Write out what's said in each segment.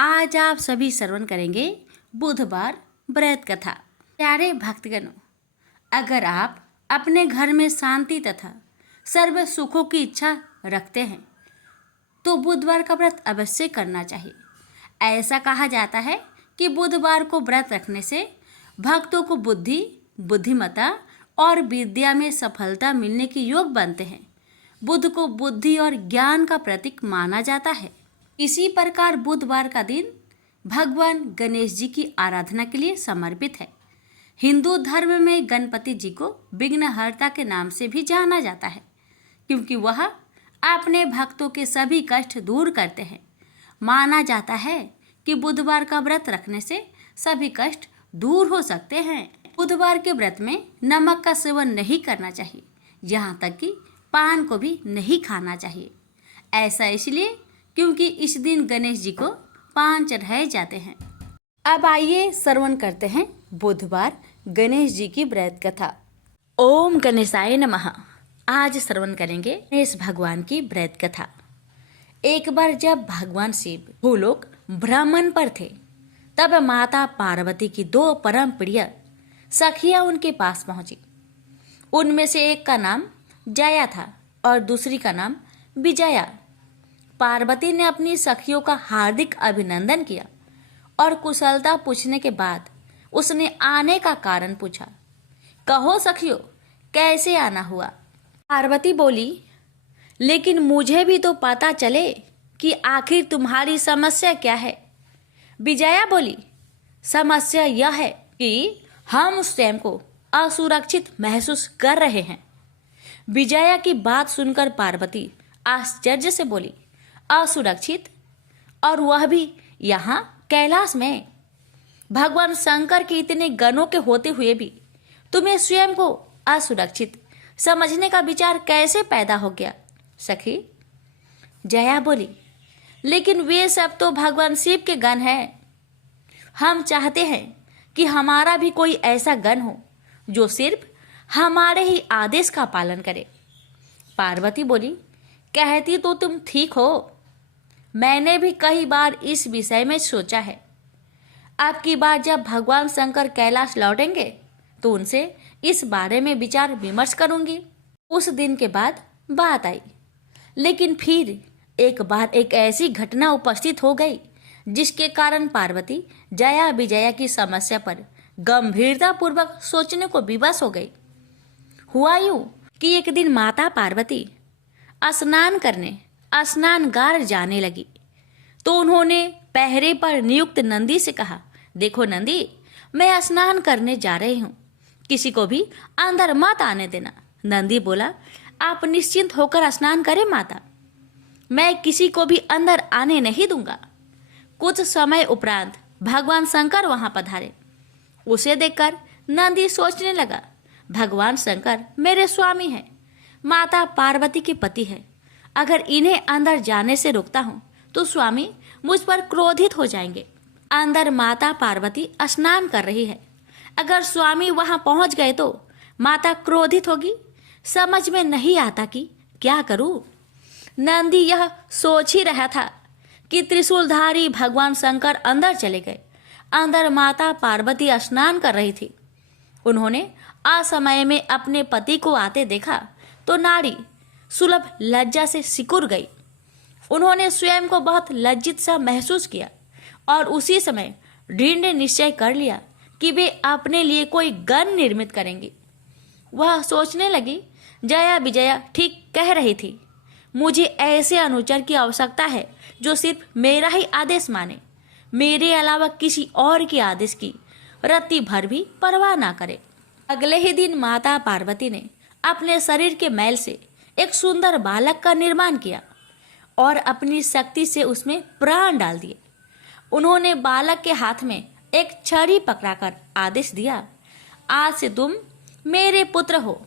आज आप सभी श्रवण करेंगे बुधवार व्रत कथा। प्यारे भक्तगणों, अगर आप अपने घर में शांति तथा सर्व सुखों की इच्छा रखते हैं तो बुधवार का व्रत अवश्य करना चाहिए। ऐसा कहा जाता है कि बुधवार को व्रत रखने से भक्तों को बुद्धि, बुद्धिमत्ता और विद्या में सफलता मिलने के योग बनते हैं। बुध को बुद्धि और ज्ञान का प्रतीक माना जाता है। इसी प्रकार बुधवार का दिन भगवान गणेश जी की आराधना के लिए समर्पित है। हिंदू धर्म में गणपति जी को विघ्नहर्ता के नाम से भी जाना जाता है, क्योंकि वह अपने भक्तों के सभी कष्ट दूर करते हैं। माना जाता है कि बुधवार का व्रत रखने से सभी कष्ट दूर हो सकते हैं। बुधवार के व्रत में नमक का सेवन नहीं करना चाहिए, यहाँ तक कि पान को भी नहीं खाना चाहिए। ऐसा इसलिए क्योंकि इस दिन गणेश जी को पान चढ़ाए जाते हैं। अब आइए श्रवण करते हैं बुधवार गणेश जी की व्रत कथा। ओम गणेशाय नमः। आज श्रवण करेंगे गणेश भगवान की व्रत कथा। एक बार जब भगवान शिव भूलोक भ्रमण पर थे, तब माता पार्वती की दो परम प्रिय सखियां उनके पास पहुंची। उनमें से एक का नाम जया था और दूसरी का नाम विजया। पार्वती ने अपनी सखियों का हार्दिक अभिनंदन किया और कुशलता पूछने के बाद उसने आने का कारण पूछा। कहो सखियों, कैसे आना हुआ? पार्वती बोली, लेकिन मुझे भी तो पता चले कि आखिर तुम्हारी समस्या क्या है। विजया बोली, समस्या यह है कि हम स्वयं को असुरक्षित महसूस कर रहे हैं। विजया की बात सुनकर पार्वती आश्चर्य से बोली, असुरक्षित? और वह भी यहाँ कैलाश में? भगवान शंकर के इतने गणों के होते हुए भी तुम्हें स्वयं को असुरक्षित समझने का विचार कैसे पैदा हो गया? सखी जया बोली, लेकिन वे सब तो भगवान शिव के गण हैं। हम चाहते हैं कि हमारा भी कोई ऐसा गण हो जो सिर्फ हमारे ही आदेश का पालन करे। पार्वती बोली, कहती तो तुम ठीक हो, मैंने भी कई बार इस विषय में सोचा है। अब की बार जब भगवान शंकर कैलाश लौटेंगे तो उनसे इस बारे में विचार विमर्श करूंगी। उस दिन के बाद बात आई, लेकिन फिर एक बार एक ऐसी घटना उपस्थित हो गई जिसके कारण पार्वती जया विजया की समस्या पर गंभीरता पूर्वक सोचने को विवश हो गई। हुआ यूं कि एक दिन माता पार्वती स्नान करने स्नानगार जाने लगी तो उन्होंने पहरे पर नियुक्त नंदी से कहा, देखो नंदी, मैं स्नान करने जा रही हूँ, किसी को भी अंदर मत आने देना। नंदी बोला, आप निश्चिंत होकर स्नान करें माता, मैं किसी को भी अंदर आने नहीं दूंगा। कुछ समय उपरांत भगवान शंकर वहां पधारे। उसे देखकर नंदी सोचने लगा, भगवान शंकर मेरे स्वामी हैं, माता पार्वती के पति है। अगर इन्हें अंदर जाने से रोकता हूँ तो स्वामी मुझ पर क्रोधित हो जाएंगे। अंदर माता पार्वती स्नान कर रही है, अगर स्वामी वहां पहुंच गए तो माता क्रोधित होगी। समझ में नहीं आता कि क्या करूं। नंदी यह सोच ही रहा था कि त्रिशूलधारी भगवान शंकर अंदर चले गए। अंदर माता पार्वती स्नान कर रही थी। उन्होंने असमय में अपने पति को आते देखा तो नारी सुलभ लज्जा से सिकुड़ गई। उन्होंने स्वयं को बहुत लज्जित सा महसूस किया और उसी समय दृढ़ निश्चय कर लिया कि वे अपने लिए कोई गण निर्मित करेंगी। वह सोचने लगी, जया विजया ठीक कह रही थी, मुझे ऐसे अनुचर की आवश्यकता है जो सिर्फ मेरा ही आदेश माने, मेरे अलावा किसी और के आदेश की रत्ती भर भी परवाह ना करे। अगले ही दिन माता पार्वती ने अपने शरीर के मैल से एक सुंदर बालक का निर्माण किया और अपनी शक्ति से उसमें प्राण डाल दिए। उन्होंने बालक के हाथ में एक छड़ी पकड़ाकर आदेश दिया, आज से तुम मेरे पुत्र हो।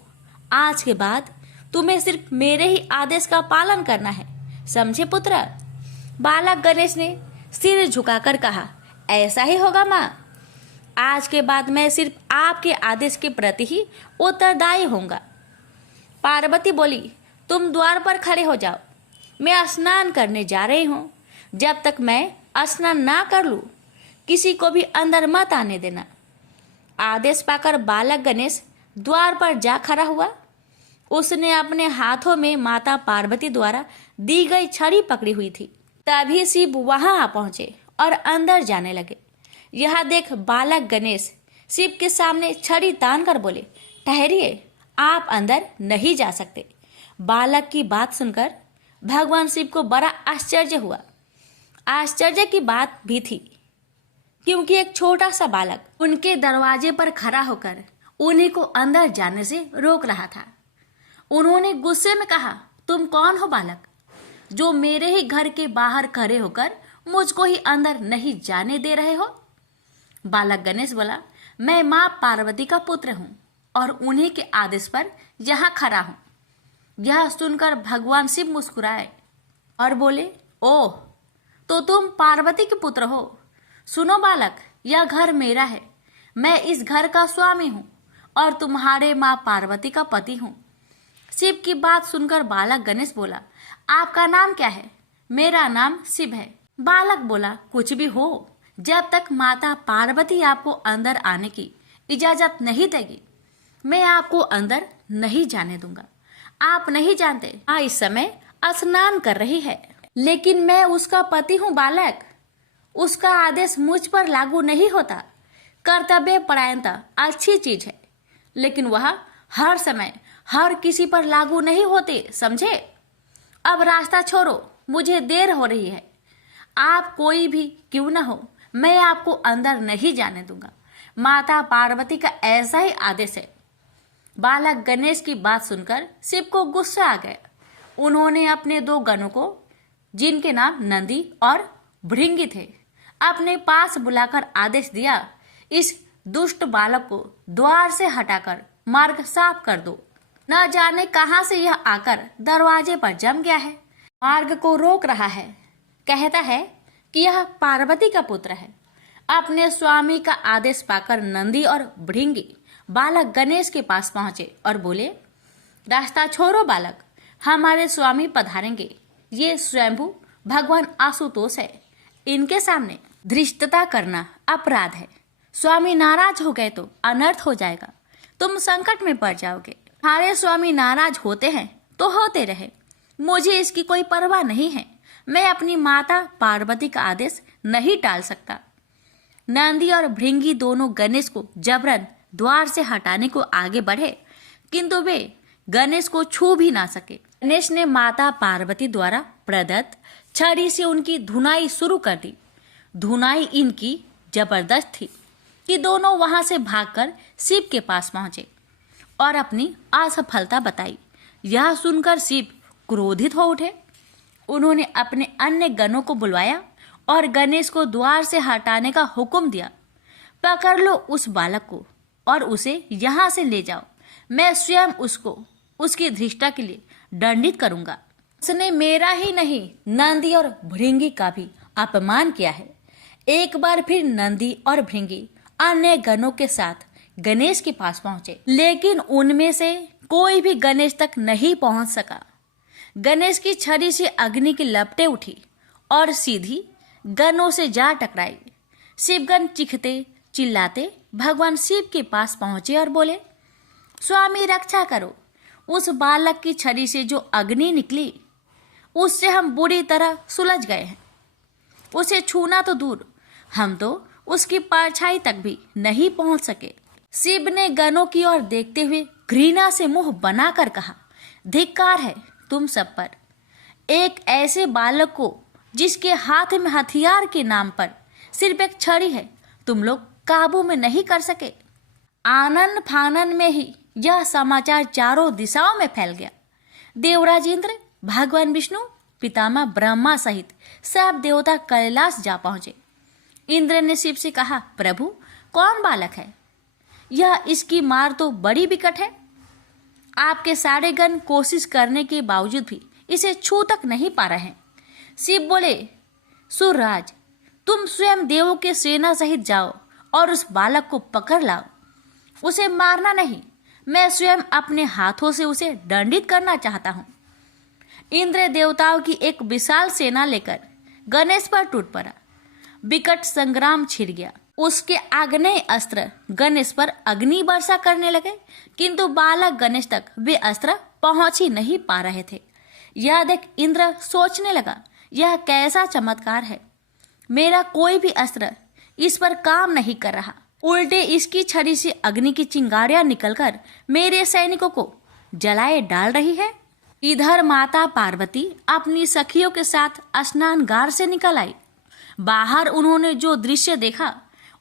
आज के बाद तुम्हें सिर्फ मेरे ही आदेश का पालन करना है, समझे पुत्र? बालक गणेश ने सिर झुकाकर कहा, ऐसा ही होगा माँ। आज के बाद मैं सिर्फ आपके आदेश के प्रति ही उत्तरदायी होऊंगा। पार्वती बोली, तुम द्वार पर खड़े हो जाओ, मैं स्नान करने जा रही हूँ। जब तक मैं स्नान ना कर लूं, किसी को भी अंदर मत आने देना। आदेश पाकर बालक गणेश द्वार पर जा खड़ा हुआ। उसने अपने हाथों में माता पार्वती द्वारा दी गई छड़ी पकड़ी हुई थी। तभी शिव वहां आ पहुंचे और अंदर जाने लगे। यह देख बालक गणेश शिव के सामने छड़ी तान कर बोले, ठहरिए, आप अंदर नहीं जा सकते। बालक की बात सुनकर भगवान शिव को बड़ा आश्चर्य हुआ। आश्चर्य की बात भी थी क्योंकि एक छोटा सा बालक उनके दरवाजे पर खड़ा होकर उन्हीं को अंदर जाने से रोक रहा था। उन्होंने गुस्से में कहा, तुम कौन हो बालक, जो मेरे ही घर के बाहर खड़े होकर मुझको ही अंदर नहीं जाने दे रहे हो? बालक गणेश बोला, मैं माँ पार्वती का पुत्र हूँ और उन्हीं के आदेश पर यहाँ खड़ा हूँ। यह सुनकर भगवान शिव मुस्कुराए और बोले, ओह, तो तुम पार्वती के पुत्र हो। सुनो बालक, यह घर मेरा है। मैं इस घर का स्वामी हूँ और तुम्हारे माँ पार्वती का पति हूँ। शिव की बात सुनकर बालक गणेश बोला, आपका नाम क्या है? मेरा नाम शिव है। बालक बोला, कुछ भी हो, जब तक माता पार्वती आपको अंदर आने की इजाजत नहीं देगी, मैं आपको अंदर नहीं जाने दूंगा। आप नहीं जानते, माँ इस समय स्नान कर रही है, लेकिन मैं उसका पति हूँ बालक। उसका आदेश मुझ पर लागू नहीं होता। कर्तव्य परायणता अच्छी चीज है, लेकिन वह हर समय हर किसी पर लागू नहीं होते, समझे? अब रास्ता छोड़ो, मुझे देर हो रही है। आप कोई भी क्यों न हो, मैं आपको अंदर नहीं जाने दूंगा। माता पार्वती का ऐसा ही आदेश है। बालक गणेश की बात सुनकर शिव को गुस्सा आ गया। उन्होंने अपने दो गणों को, जिनके नाम नंदी और भृंगी थे, अपने पास बुलाकर आदेश दिया, इस दुष्ट बालक को द्वार से हटाकर मार्ग साफ कर दो। न जाने कहां से यह आकर दरवाजे पर जम गया है, मार्ग को रोक रहा है। कहता है कि यह पार्वती का पुत्र है। अपने स्वामी का आदेश पाकर नंदी और भृंगी बालक गणेश के पास पहुंचे और बोले, रास्ता छोड़ो बालक, हमारे स्वामी पधारेंगे। ये स्वयंभू भगवान आशुतोष है, इनके सामने धृष्टता करना अपराध है। स्वामी नाराज हो गए तो अनर्थ हो जाएगा, तुम संकट में पड़ जाओगे। हमारे स्वामी नाराज होते हैं तो होते रहे, मुझे इसकी कोई परवाह नहीं है। मैं अपनी माता पार्वती का आदेश नहीं टाल सकता। नंदी और भृंगी दोनों गणेश को जबरन द्वार से हटाने को आगे बढ़े, किंतु वे गणेश को छू भी ना सके। गणेश ने माता पार्वती द्वारा प्रदत्त छड़ी से उनकी धुनाई शुरू कर दी। धुनाई इनकी जबरदस्त थी कि दोनों वहां से भागकर शिव के पास पहुंचे और अपनी असफलता बताई। यह सुनकर शिव क्रोधित हो उठे। उन्होंने अपने अन्य गणों को बुलवाया और गणेश को द्वार से हटाने का हुक्म दिया। पकड़ लो उस बालक को और उसे यहाँ से ले जाओ। मैं स्वयं उसको उसकी धृष्टा के लिए दंडित करूंगा। उसने मेरा ही नहीं, नंदी और भृंगी का भी अपमान किया है। एक बार फिर नंदी और भृंगी अन्य गणों के साथ गणेश के पास पहुंचे, लेकिन उनमें से कोई भी गणेश तक नहीं पहुंच सका। गणेश की छड़ी से अग्नि की लपटें उठी और सीधी गणों से जा टकराई। शिवगण चीखते चिल्लाते भगवान शिव के पास पहुंचे और बोले, स्वामी रक्षा करो। उस बालक की छड़ी से जो अग्नि निकली, उससे हम बुरी तरह सुलझ गए हैं। उसे छूना तो दूर, हम तो उसकी परछाई तक भी नहीं पहुंच सके। शिव ने गणों की ओर देखते हुए घृणा से मुंह बनाकर कहा, धिक्कार है तुम सब पर। एक ऐसे बालक को जिसके हाथ में हथियार के नाम पर सिर्फ एक छड़ी है, तुम लोग काबू में नहीं कर सके। आनन फानन में ही यह समाचार चारों दिशाओं में फैल गया। देवराज इंद्र, भगवान विष्णु, पितामह ब्रह्मा सहित सब देवता कैलाश जा पहुंचे। इंद्र ने शिव से कहा, प्रभु कौन बालक है? यह इसकी मार तो बड़ी विकट है। आपके सारे गण कोशिश करने के बावजूद भी इसे छू तक नहीं पा रहे हैं। शिव बोले, सुरराज, तुम स्वयं देवों के सेना सहित जाओ और उस बालक को पकड़ लाओ। उसे मारना नहीं, मैं स्वयं अपने हाथों से उसे दंडित करना चाहता हूँ। इंद्र देवताओं की एक विशाल सेना लेकर गणेश पर टूट पड़ा। विकट संग्राम छिड़ गया। उसके आग्नेय अस्त्र गणेश पर अग्नि वर्षा करने लगे, किंतु बालक गणेश तक वे अस्त्र पहुंच ही नहीं पा रहे थे। यह देख इंद्र सोचने लगा, यह कैसा चमत्कार है, मेरा कोई भी अस्त्र इस पर काम नहीं कर रहा, उल्टे इसकी छड़ी से अग्नि की चिंगारियां निकलकर मेरे सैनिकों को जलाए डाल रही है। इधर माता पार्वती अपनी सखियों के साथ स्नानगार से निकल आई। बाहर उन्होंने जो दृश्य देखा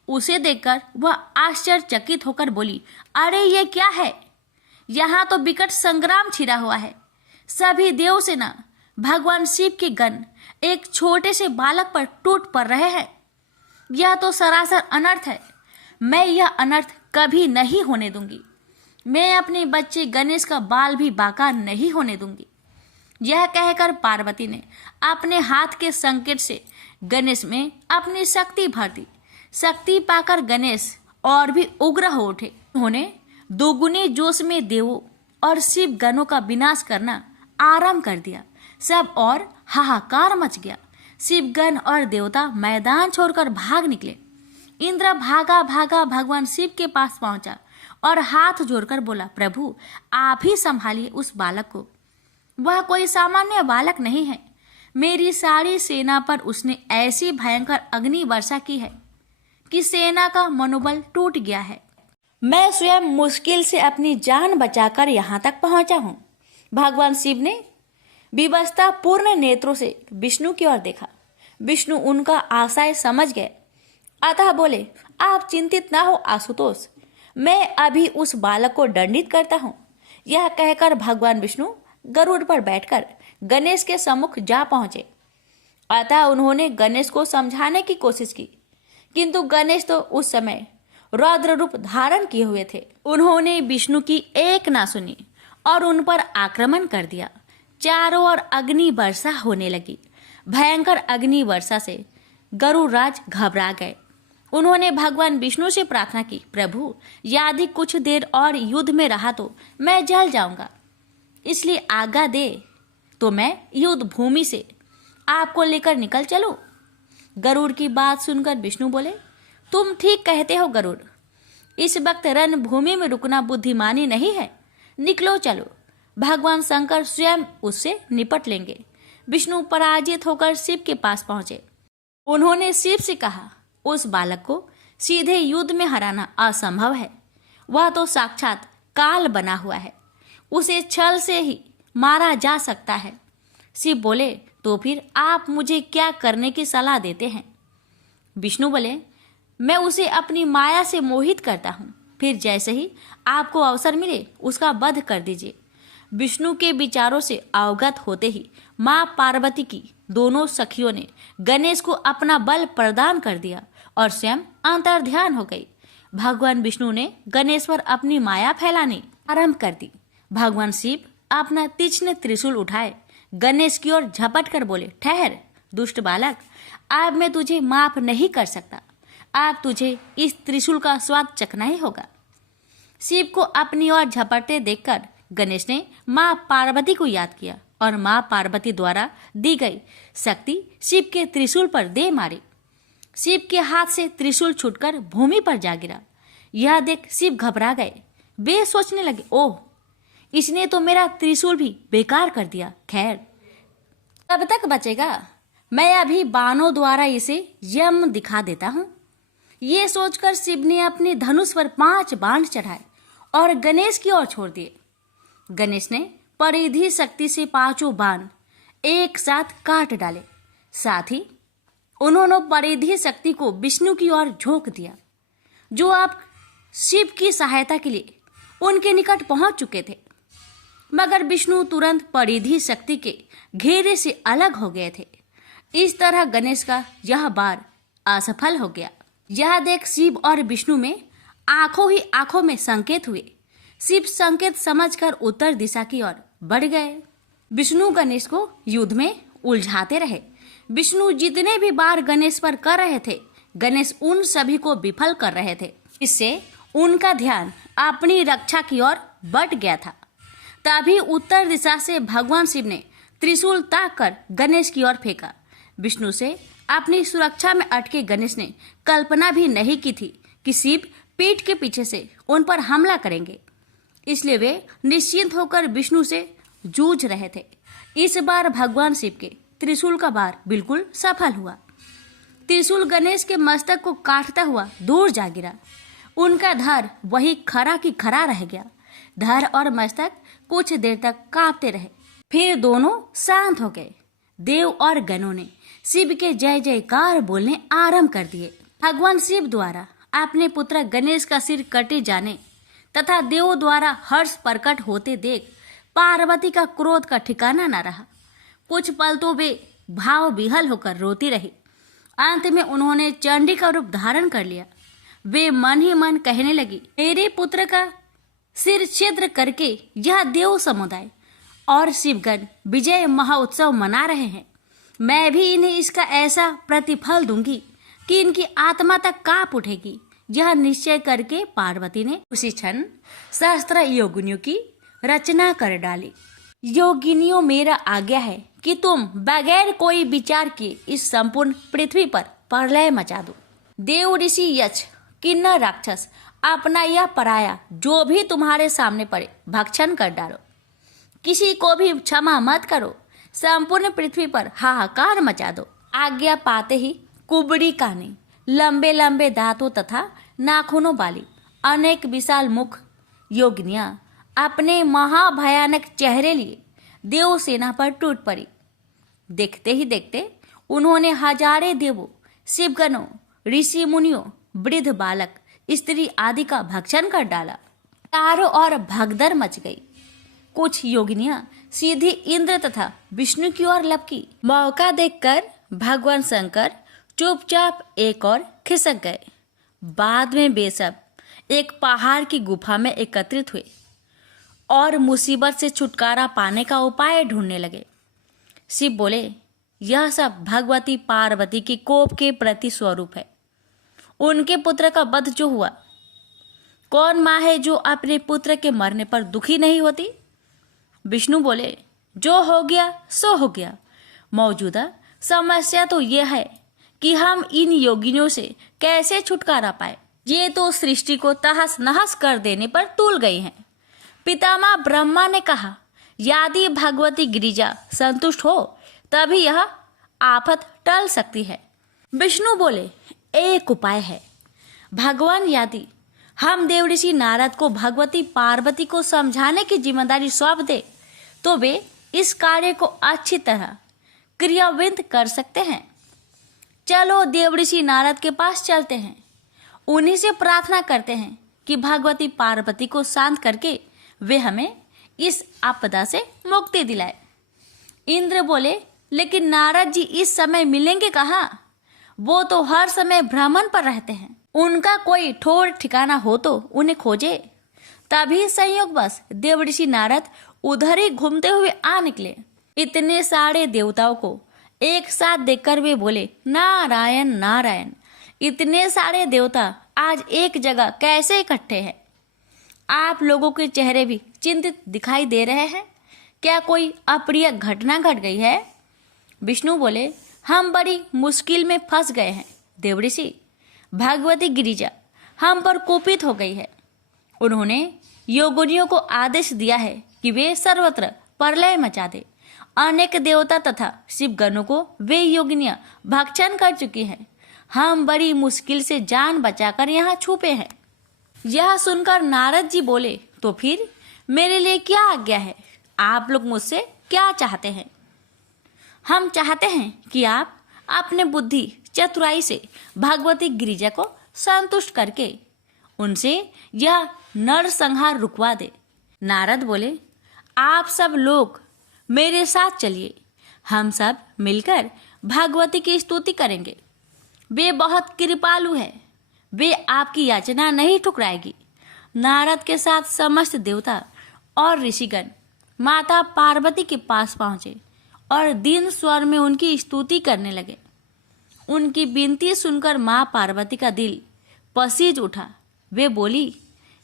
उसे देखकर वह आश्चर्यचकित होकर बोली, अरे ये क्या है, यहाँ तो विकट संग्राम छिड़ा हुआ है। सभी देव सेना, भगवान शिव के गण एक छोटे से बालक पर टूट पड़ रहे हैं। यह तो सरासर अनर्थ है। मैं यह अनर्थ कभी नहीं होने दूंगी। मैं अपने बच्चे गणेश का बाल भी बाका नहीं होने दूंगी। यह कहकर पार्वती ने अपने हाथ के संकेत से गणेश में अपनी शक्ति भर दी। शक्ति पाकर गणेश और भी उग्र हो उठे। उन्होंने दोगुने जोश में देवों और शिव गणों का विनाश करना आरंभ कर दिया। सब और हाहाकार मच गया। शिवगण और देवता मैदान छोड़कर भाग निकले। इंद्र भागा भागा भगवान शिव के पास पहुंचा और हाथ जोड़कर बोला, प्रभु आप ही संभालिए उस बालक को। वह कोई सामान्य बालक नहीं है। मेरी सारी सेना पर उसने ऐसी भयंकर अग्नि वर्षा की है कि सेना का मनोबल टूट गया है। मैं स्वयं मुश्किल से अपनी जान बचाकर यहाँ तक पहुँचा हूँ। भगवान शिव ने विवशता पूर्ण नेत्रों से विष्णु की ओर देखा। विष्णु उनका आशय समझ गए, अतः बोले, आप चिंतित ना हो आशुतोष, मैं अभी उस बालक को दंडित करता हूँ। यह कहकर भगवान विष्णु गरुड़ पर बैठकर गणेश के सम्मुख जा पहुंचे। अतः उन्होंने गणेश को समझाने की कोशिश की, किंतु गणेश तो उस समय रौद्र रूप धारण किए हुए थे। उन्होंने विष्णु की एक ना सुनी और उन पर आक्रमण कर दिया। चारों ओर अग्नि वर्षा होने लगी। भयंकर अग्नि वर्षा से गरुड़राज घबरा गए। उन्होंने भगवान विष्णु से प्रार्थना की, प्रभु यदि कुछ देर और युद्ध में रहा तो मैं जल जाऊंगा, इसलिए आज्ञा दे तो मैं युद्ध भूमि से आपको लेकर निकल चलूं। गरुड़ की बात सुनकर विष्णु बोले, तुम ठीक कहते हो गरुड़, इस वक्त रणभूमि में रुकना बुद्धिमानी नहीं है, निकलो चलो, भगवान शंकर स्वयं उससे निपट लेंगे। विष्णु पराजित होकर शिव के पास पहुंचे। उन्होंने शिव से कहा, उस बालक को सीधे युद्ध में हराना असंभव है। वह तो साक्षात काल बना हुआ है, उसे छल से ही मारा जा सकता है। शिव बोले, तो फिर आप मुझे क्या करने की सलाह देते हैं? विष्णु बोले, मैं उसे अपनी माया से मोहित करता हूँ, फिर जैसे ही आपको अवसर मिले उसका वध कर दीजिए। विष्णु के विचारों से अवगत होते ही माँ पार्वती की दोनों सखियों ने गणेश को अपना बल प्रदान कर दिया और स्वयं अंतर्ध्यान हो गई। भगवान विष्णु ने गणेश पर अपनी माया फैलानी आरंभ कर दी। भगवान शिव अपना तीक्ष्ण त्रिशूल उठाए गणेश की ओर झपट कर बोले, ठहर दुष्ट बालक, अब मैं तुझे माफ नहीं कर सकता। अब तुझे इस त्रिशूल का स्वाद चखना ही होगा। शिव को अपनी ओर झपटते देखकर गणेश ने माँ पार्वती को याद किया और माँ पार्वती द्वारा दी गई शक्ति शिव के त्रिशूल पर दे मारी। शिव के हाथ से त्रिशूल छूटकर भूमि पर जा गिरा। यह देख शिव घबरा गए। वे सोचने लगे, ओह, इसने तो मेरा त्रिशूल भी बेकार कर दिया। खैर, कब तक बचेगा? मैं अभी बाणों द्वारा इसे यम दिखा देता हूँ। ये सोचकर शिव ने अपने धनुष पर 5 बाण चढ़ाए और गणेश की ओर छोड़ दिए। गणेश ने परिधि शक्ति से 5 बाण एक साथ काट डाले। साथ ही उन्होंने परिधि शक्ति को विष्णु की ओर झोंक दिया, जो अब शिव की सहायता के लिए उनके निकट पहुंच चुके थे। मगर विष्णु तुरंत परिधि शक्ति के घेरे से अलग हो गए थे। इस तरह गणेश का यह बार असफल हो गया। यह देख शिव और विष्णु में आंखों ही आंखों में संकेत हुए। शिव संकेत समझकर उत्तर दिशा की ओर बढ़ गए। विष्णु गणेश को युद्ध में उलझाते रहे। विष्णु जितने भी बार गणेश पर कर रहे थे, गणेश उन सभी को विफल कर रहे थे। इससे उनका ध्यान अपनी रक्षा की ओर बढ़ गया था। तभी उत्तर दिशा से भगवान शिव ने त्रिशूल ताक कर गणेश की ओर फेंका। विष्णु से अपनी सुरक्षा में अटके गणेश ने कल्पना भी नहीं की थी कि शिव पीठ के पीछे से उन पर हमला करेंगे, इसलिए वे निश्चिंत होकर विष्णु से जूझ रहे थे। इस बार भगवान शिव के त्रिशूल का वार बिल्कुल सफल हुआ। त्रिशूल गणेश के मस्तक को काटता हुआ दूर जा गिरा। उनका धड़ वही खरा की खरा रह गया। धड़ और मस्तक कुछ देर तक कांपते रहे, फिर दोनों शांत हो गए। देव और गणों ने शिव के जय जयकार बोलने आरंभ कर दिए। भगवान शिव द्वारा अपने पुत्र गणेश का सिर कटे जाने तथा देवों द्वारा हर्ष प्रकट होते देख पार्वती का क्रोध का ठिकाना न रहा। कुछ पल तो वे भाव विहल होकर रोती रही। अंत में उन्होंने चंडी का रूप धारण कर लिया। वे मन ही मन कहने लगी, मेरे पुत्र का सिर छिद्र करके यह देव समुदाय और शिवगण विजय महोत्सव मना रहे हैं। मैं भी इन्हें इसका ऐसा प्रतिफल दूंगी कि इनकी आत्मा तक कांप उठेगी। यह निश्चय करके पार्वती ने उसी क्षण सहस्त्र योगिनियों की रचना कर डाली। योगिनियों, मेरा आज्ञा है कि तुम बगैर कोई विचार किए इस संपूर्ण पृथ्वी पर प्रलय मचा दो। देव, ऋषि, यक्ष, किन्नर, राक्षस, अपना यह पराया जो भी तुम्हारे सामने पड़े भक्षण कर डालो। किसी को भी क्षमा मत करो। संपूर्ण पृथ्वी पर हाहाकार मचा दो। आज्ञा पाते ही कुबड़ी काने, लंबे लंबे दांतों तथा नाखूनों वाली अनेक विशाल मुख योगिनियां अपने महाभयानक चेहरे लिए देव सेना पर टूट पड़ी। देखते ही देखते उन्होंने हजारे देवों, शिवगणों, ऋषि मुनियों, वृद्ध बालक, स्त्री आदि का भक्षण कर डाला। चारों ओर भगदड़ मच गई। कुछ योगिनियां सीधी इंद्र तथा विष्णु की ओर लपकी। मौका देखकर भगवान शंकर चुपचाप एक और खिसक गए। बाद में वे सब एक पहाड़ की गुफा में एकत्रित हुए और मुसीबत से छुटकारा पाने का उपाय ढूंढने लगे। शिव बोले, यह सब भगवती पार्वती के कोप के प्रति स्वरूप है। उनके पुत्र का वध जो हुआ, कौन माँ है जो अपने पुत्र के मरने पर दुखी नहीं होती? विष्णु बोले, जो हो गया सो हो गया। मौजूदा समस्या तो यह है कि हम इन योगिनियों से कैसे छुटकारा पाए। ये तो सृष्टि को तहस नहस कर देने पर तुल गई हैं। पितामह ब्रह्मा ने कहा, यदि भगवती गिरिजा संतुष्ट हो तभी यह आफत टल सकती है। विष्णु बोले, एक उपाय है। भगवान, यदि हम देवऋषि नारद को भगवती पार्वती को समझाने की जिम्मेदारी सौंप दे तो वे इस कार्य को अच्छी तरह क्रियान्वित कर सकते हैं। चलो देवऋषि नारद के पास चलते हैं। उन्हीं से प्रार्थना करते हैं कि भगवती पार्वती को शांत करके वे हमें इस आपदा से मुक्ति दिलाए। इंद्र बोले, लेकिन नारद जी इस समय मिलेंगे कहाँ? वो तो हर समय भ्रमण पर रहते हैं। उनका कोई ठोर ठिकाना हो तो उन्हें खोजे। तभी संयोगवश देवऋषि नारद उधर ही घूमते हुए आ निकले। इतने सारे देवताओं को एक साथ देखकर वे बोले, नारायण नारायण। इतने सारे देवता आज एक जगह कैसे इकट्ठे हैं? आप लोगों के चेहरे भी चिंतित दिखाई दे रहे हैं। क्या कोई अप्रिय घटना घट गई है? विष्णु बोले, हम बड़ी मुश्किल में फंस गए हैं देवऋषि। भगवती गिरिजा हम पर कुपित हो गई है। उन्होंने योगिनियों को आदेश दिया है कि वे सर्वत्र प्रलय मचा दे। अनेक देवता तथा शिवगणों को वे योगिनियां भक्षण कर चुकी हैं। हम बड़ी मुश्किल से जान बचाकर यहाँ छुपे हैं। यह सुनकर नारद जी बोले, तो फिर मेरे लिए क्या आज्ञा है? आप लोग मुझसे क्या चाहते हैं? हम चाहते हैं कि आप अपने बुद्धि चतुराई से भगवती गिरिजा को संतुष्ट करके उनसे यह नरसंहार रुकवा दे। नारद बोले, आप सब लोग मेरे साथ चलिए। हम सब मिलकर भगवती की स्तुति करेंगे। वे बहुत कृपालु है। वे आपकी याचना नहीं ठुकराएगी। नारद के साथ समस्त देवता और ऋषिगण माता पार्वती के पास पहुंचे और दीन स्वर में उनकी स्तुति करने लगे। उनकी विनती सुनकर माँ पार्वती का दिल पसीज उठा। वे बोली,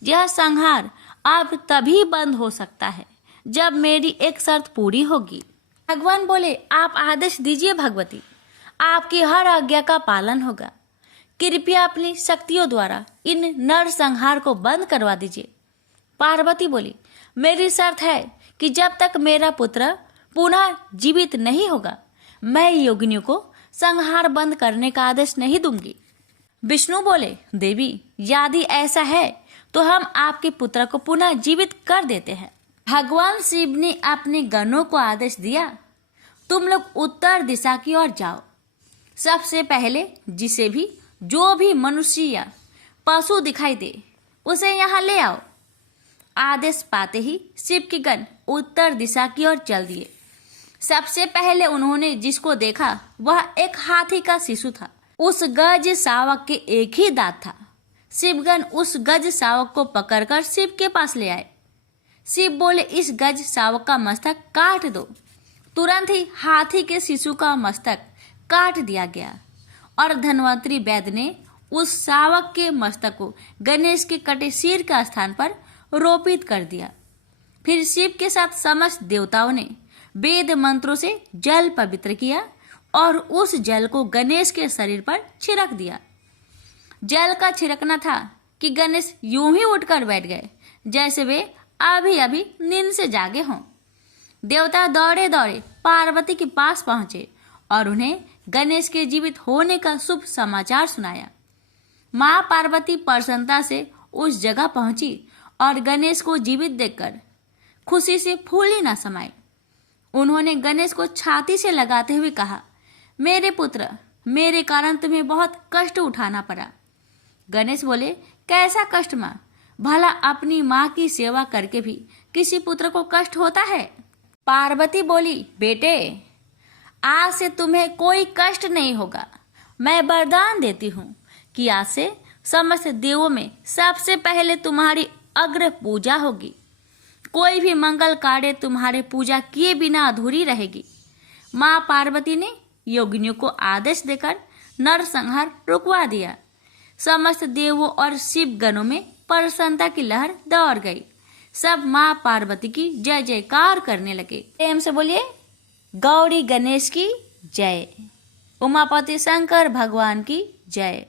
यह संहार अब तभी बंद हो सकता है जब मेरी एक शर्त पूरी होगी। भगवान बोले, आप आदेश दीजिए भगवती। आपकी हर आज्ञा का पालन होगा। कृपया अपनी शक्तियों द्वारा इन नरसंहार को बंद करवा दीजिए। पार्वती बोली, मेरी शर्त है कि जब तक मेरा पुत्र पुनः जीवित नहीं होगा, मैं योगिनियों को संहार बंद करने का आदेश नहीं दूंगी। विष्णु बोले, देवी, यदि ऐसा है तो हम आपके पुत्र को पुनः जीवित कर देते हैं। भगवान शिव ने अपने गणों को आदेश दिया, तुम लोग उत्तर दिशा की ओर जाओ। सबसे पहले जिसे भी जो भी मनुष्य या पशु दिखाई दे उसे यहाँ ले आओ। आदेश पाते ही शिव के गण उत्तर दिशा की ओर चल दिए। सबसे पहले उन्होंने जिसको देखा वह एक हाथी का शिशु था। उस गज शावक के एक ही दांत था। शिवगण उस गज शावक को पकड़कर शिव के पास ले आए। शिव बोले, इस गज शावक का मस्तक काट दो। तुरंत ही हाथी के शिशु का मस्तक काट दिया गया और धन्वंतरी वैद्य ने उस शावक के मस्तक को गणेश के कटे सिर का स्थान पर रोपित कर दिया। फिर शिव के साथ समस्त देवताओं ने वेद मंत्रों से जल पवित्र किया और उस जल को गणेश के शरीर पर छिड़क दिया। जल का छिड़कना था कि गणेश यूं ही उठकर बैठ गए जैसे वे अभी अभी नींद से जागे हों। देवता दौड़े दौड़े पार्वती के पास पहुंचे और उन्हें गणेश के जीवित होने का शुभ समाचार सुनाया। मां पार्वती प्रसन्नता से उस जगह पहुंची और गणेश को जीवित देखकर खुशी से फूली न समाई। उन्होंने गणेश को छाती से लगाते हुए कहा, मेरे पुत्र, मेरे कारण तुम्हें बहुत कष्ट उठाना पड़ा। गणेश बोले, कैसा कष्ट मां? भला अपनी मां की सेवा करके भी किसी पुत्र को कष्ट होता है? पार्वती बोली, बेटे, आज से तुम्हें कोई कष्ट नहीं होगा। मैं वरदान देती हूँ कि आज से समस्त देवों में सबसे पहले तुम्हारी अग्र पूजा होगी। कोई भी मंगल कार्य तुम्हारे पूजा किए बिना अधूरी रहेगी। मां पार्वती ने योगिनियों को आदेश देकर नरसंहार रुकवा दिया। समस्त देवों और शिव गणों में प्रसन्नता की लहर दौड़ गई। सब मां पार्वती की जय जयकार करने लगे। प्रेम से बोलिए, गौरी गणेश की जय, उमापति शंकर भगवान की जय।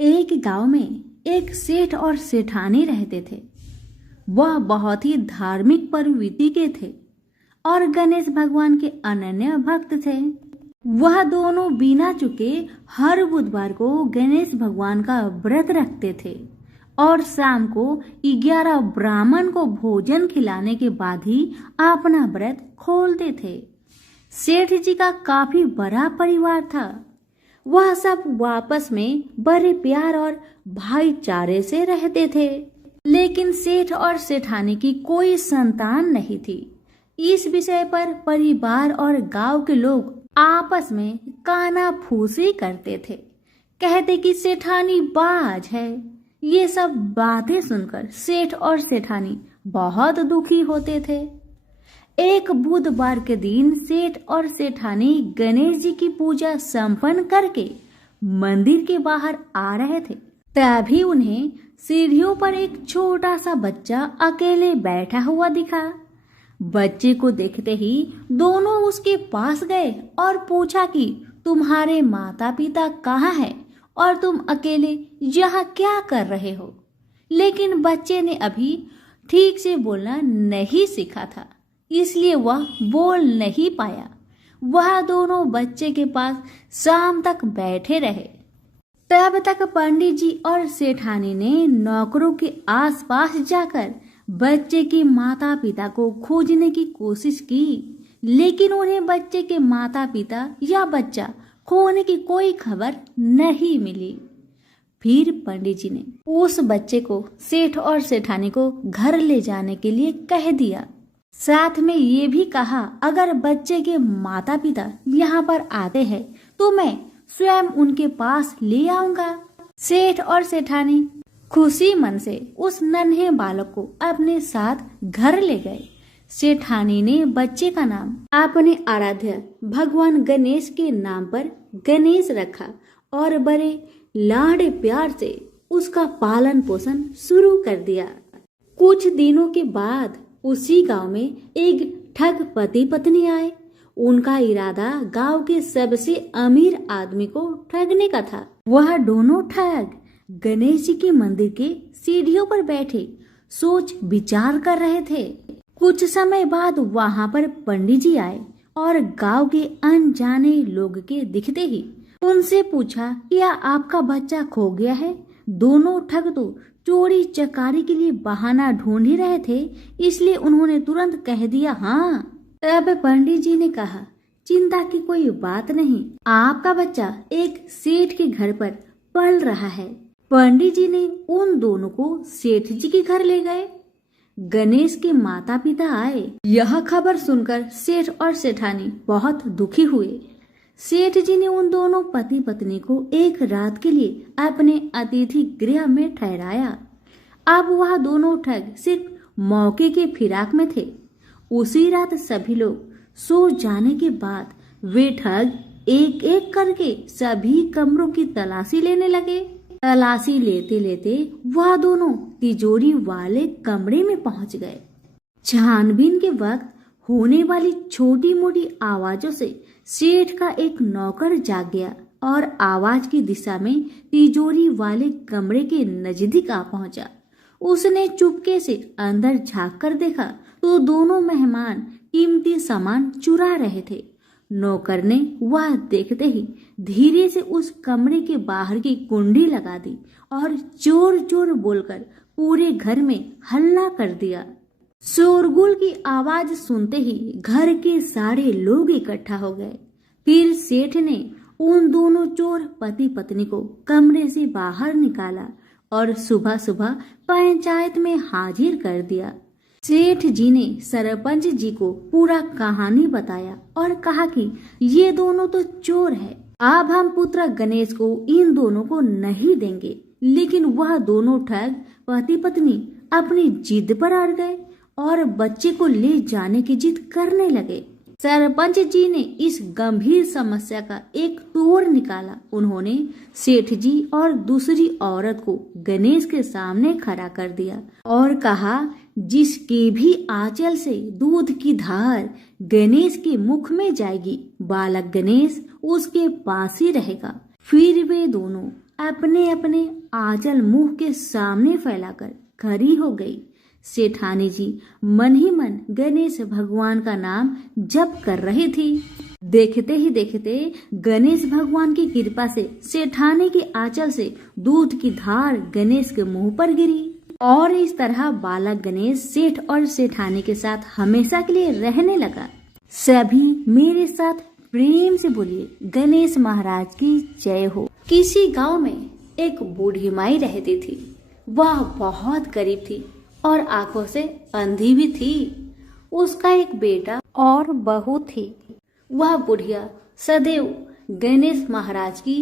एक गांव में एक सेठ और सेठानी रहते थे। वह बहुत ही धार्मिक प्रवृत्ति के थे और गणेश भगवान के अनन्य भक्त थे। वह दोनों बिना चुके हर बुधवार को गणेश भगवान का व्रत रखते थे और शाम को 11 ब्राह्मण को भोजन खिलाने के बाद ही अपना व्रत खोलते थे। सेठ जी का काफी बड़ा परिवार था। वह सब आपस में बड़े प्यार और भाईचारे से रहते थे। लेकिन सेठ और सेठानी की कोई संतान नहीं थी। इस विषय पर परिवार और गांव के लोग आपस में कानाफूसी करते थे। कहते कि सेठानी बाज है। ये सब बातें सुनकर सेठ और सेठानी बहुत दुखी होते थे। एक बुधवार के दिन सेठ और सेठानी गणेश जी की पूजा संपन्न करके मंदिर के बाहर आ रहे थे। तभी उन्हें सीढ़ियों पर एक छोटा सा बच्चा अकेले बैठा हुआ दिखा। बच्चे को देखते ही दोनों उसके पास गए और पूछा कि तुम्हारे माता पिता कहाँ हैं और तुम अकेले यहाँ क्या कर रहे हो? लेकिन बच्चे ने अभी ठीक से बोलना नहीं सीखा था, इसलिए वह बोल नहीं पाया। वह दोनों बच्चे के पास शाम तक बैठे रहे। तब तक पंडित जी और सेठानी ने नौकरों के आसपास जाकर बच्चे के माता पिता को खोजने की कोशिश की, लेकिन उन्हें बच्चे के माता पिता या बच्चा खोने की कोई खबर नहीं मिली। फिर पंडित जी ने उस बच्चे को सेठ और सेठानी को घर ले जाने के लिए कह दिया। साथ में ये भी कहा, अगर बच्चे के माता पिता यहाँ पर आते हैं तो मैं स्वयं उनके पास ले आऊंगा। सेठ और सेठानी खुशी मन से उस नन्हे बालक को अपने साथ घर ले गए। सेठानी ने बच्चे का नाम अपने आराध्य भगवान गणेश के नाम पर गणेश रखा और बड़े लाड़ प्यार से उसका पालन पोषण शुरू कर दिया। कुछ दिनों के बाद उसी गांव में एक ठग पति पत्नी आए। उनका इरादा गांव के सबसे अमीर आदमी को ठगने का था। वह दोनों ठग गणेश जी के मंदिर के सीढ़ियों पर बैठे सोच विचार कर रहे थे। कुछ समय बाद वहां पर पंडित जी आए और गांव के अनजाने लोग के दिखते ही उनसे पूछा, क्या आपका बच्चा खो गया है? दोनों ठग तो चोरी चकारी के लिए बहाना ढूंढ ही रहे थे, इसलिए उन्होंने तुरंत कह दिया हाँ। तब पंडित जी ने कहा, चिंता की कोई बात नहीं, आपका बच्चा एक सेठ के घर पर पल रहा है। पंडित जी ने उन दोनों को सेठ जी के घर ले गए। गणेश के माता पिता आए। यह खबर सुनकर सेठ और सेठानी बहुत दुखी हुए। सेठ जी ने उन दोनों पति पत्नी को एक रात के लिए अपने अतिथि गृह में ठहराया। अब वह दोनों ठग सिर्फ मौके के फिराक में थे। उसी रात सभी लोग सो जाने के बाद वे ठग एक एक करके सभी कमरों की तलाशी लेने लगे। तलाशी लेते लेते वह दोनों तिजोरी वाले कमरे में पहुंच गए। छानबीन के वक्त होने वाली छोटी मोटी आवाजों से सेठ का एक नौकर जाग गया और आवाज की दिशा में तिजोरी वाले कमरे के नजदीक आ पहुंचा। उसने चुपके से अंदर झांक कर देखा तो दोनों मेहमान कीमती सामान चुरा रहे थे। नौकर ने वह देखते ही धीरे से उस कमरे के बाहर की कुंडी लगा दी और जोर जोर बोलकर पूरे घर में हल्ला कर दिया। शोरगुल की आवाज सुनते ही घर के सारे लोग इकट्ठा हो गए। फिर सेठ ने उन दोनों चोर पति पत्नी को कमरे से बाहर निकाला और सुबह सुबह पंचायत में हाजिर कर दिया। सेठ जी ने सरपंच जी को पूरा कहानी बताया और कहा कि ये दोनों तो चोर है, अब हम पुत्र गणेश को इन दोनों को नहीं देंगे। लेकिन वह दोनों ठग पति पत्नी अपनी जिद पर अड़ गए और बच्चे को ले जाने की जिद करने लगे। सरपंच जी ने इस गंभीर समस्या का एक तोड़ निकाला। उन्होंने सेठ जी और दूसरी औरत को गणेश के सामने खड़ा कर दिया और कहा, जिसके भी आंचल से दूध की धार गणेश के मुख में जाएगी, बालक गणेश उसके पास ही रहेगा। फिर वे दोनों अपने अपने आंचल मुंह के सामने फैलाकर खड़ी हो गई। सेठानी जी मन ही मन गणेश भगवान का नाम जप कर रही थी। देखते ही देखते गणेश भगवान की कृपा से सेठानी के आंचल से दूध की धार गणेश के मुंह पर गिरी और इस तरह बालक गणेश सेठ और सेठानी के साथ हमेशा के लिए रहने लगा। सभी मेरे साथ प्रेम से बोलिए, गणेश महाराज की जय हो। किसी गांव में एक बूढ़ी माई रहती थी। वह बहुत गरीब थी और आंखों से अंधी भी थी। उसका एक बेटा और बहू थी। वह बुढ़िया सदैव गणेश महाराज की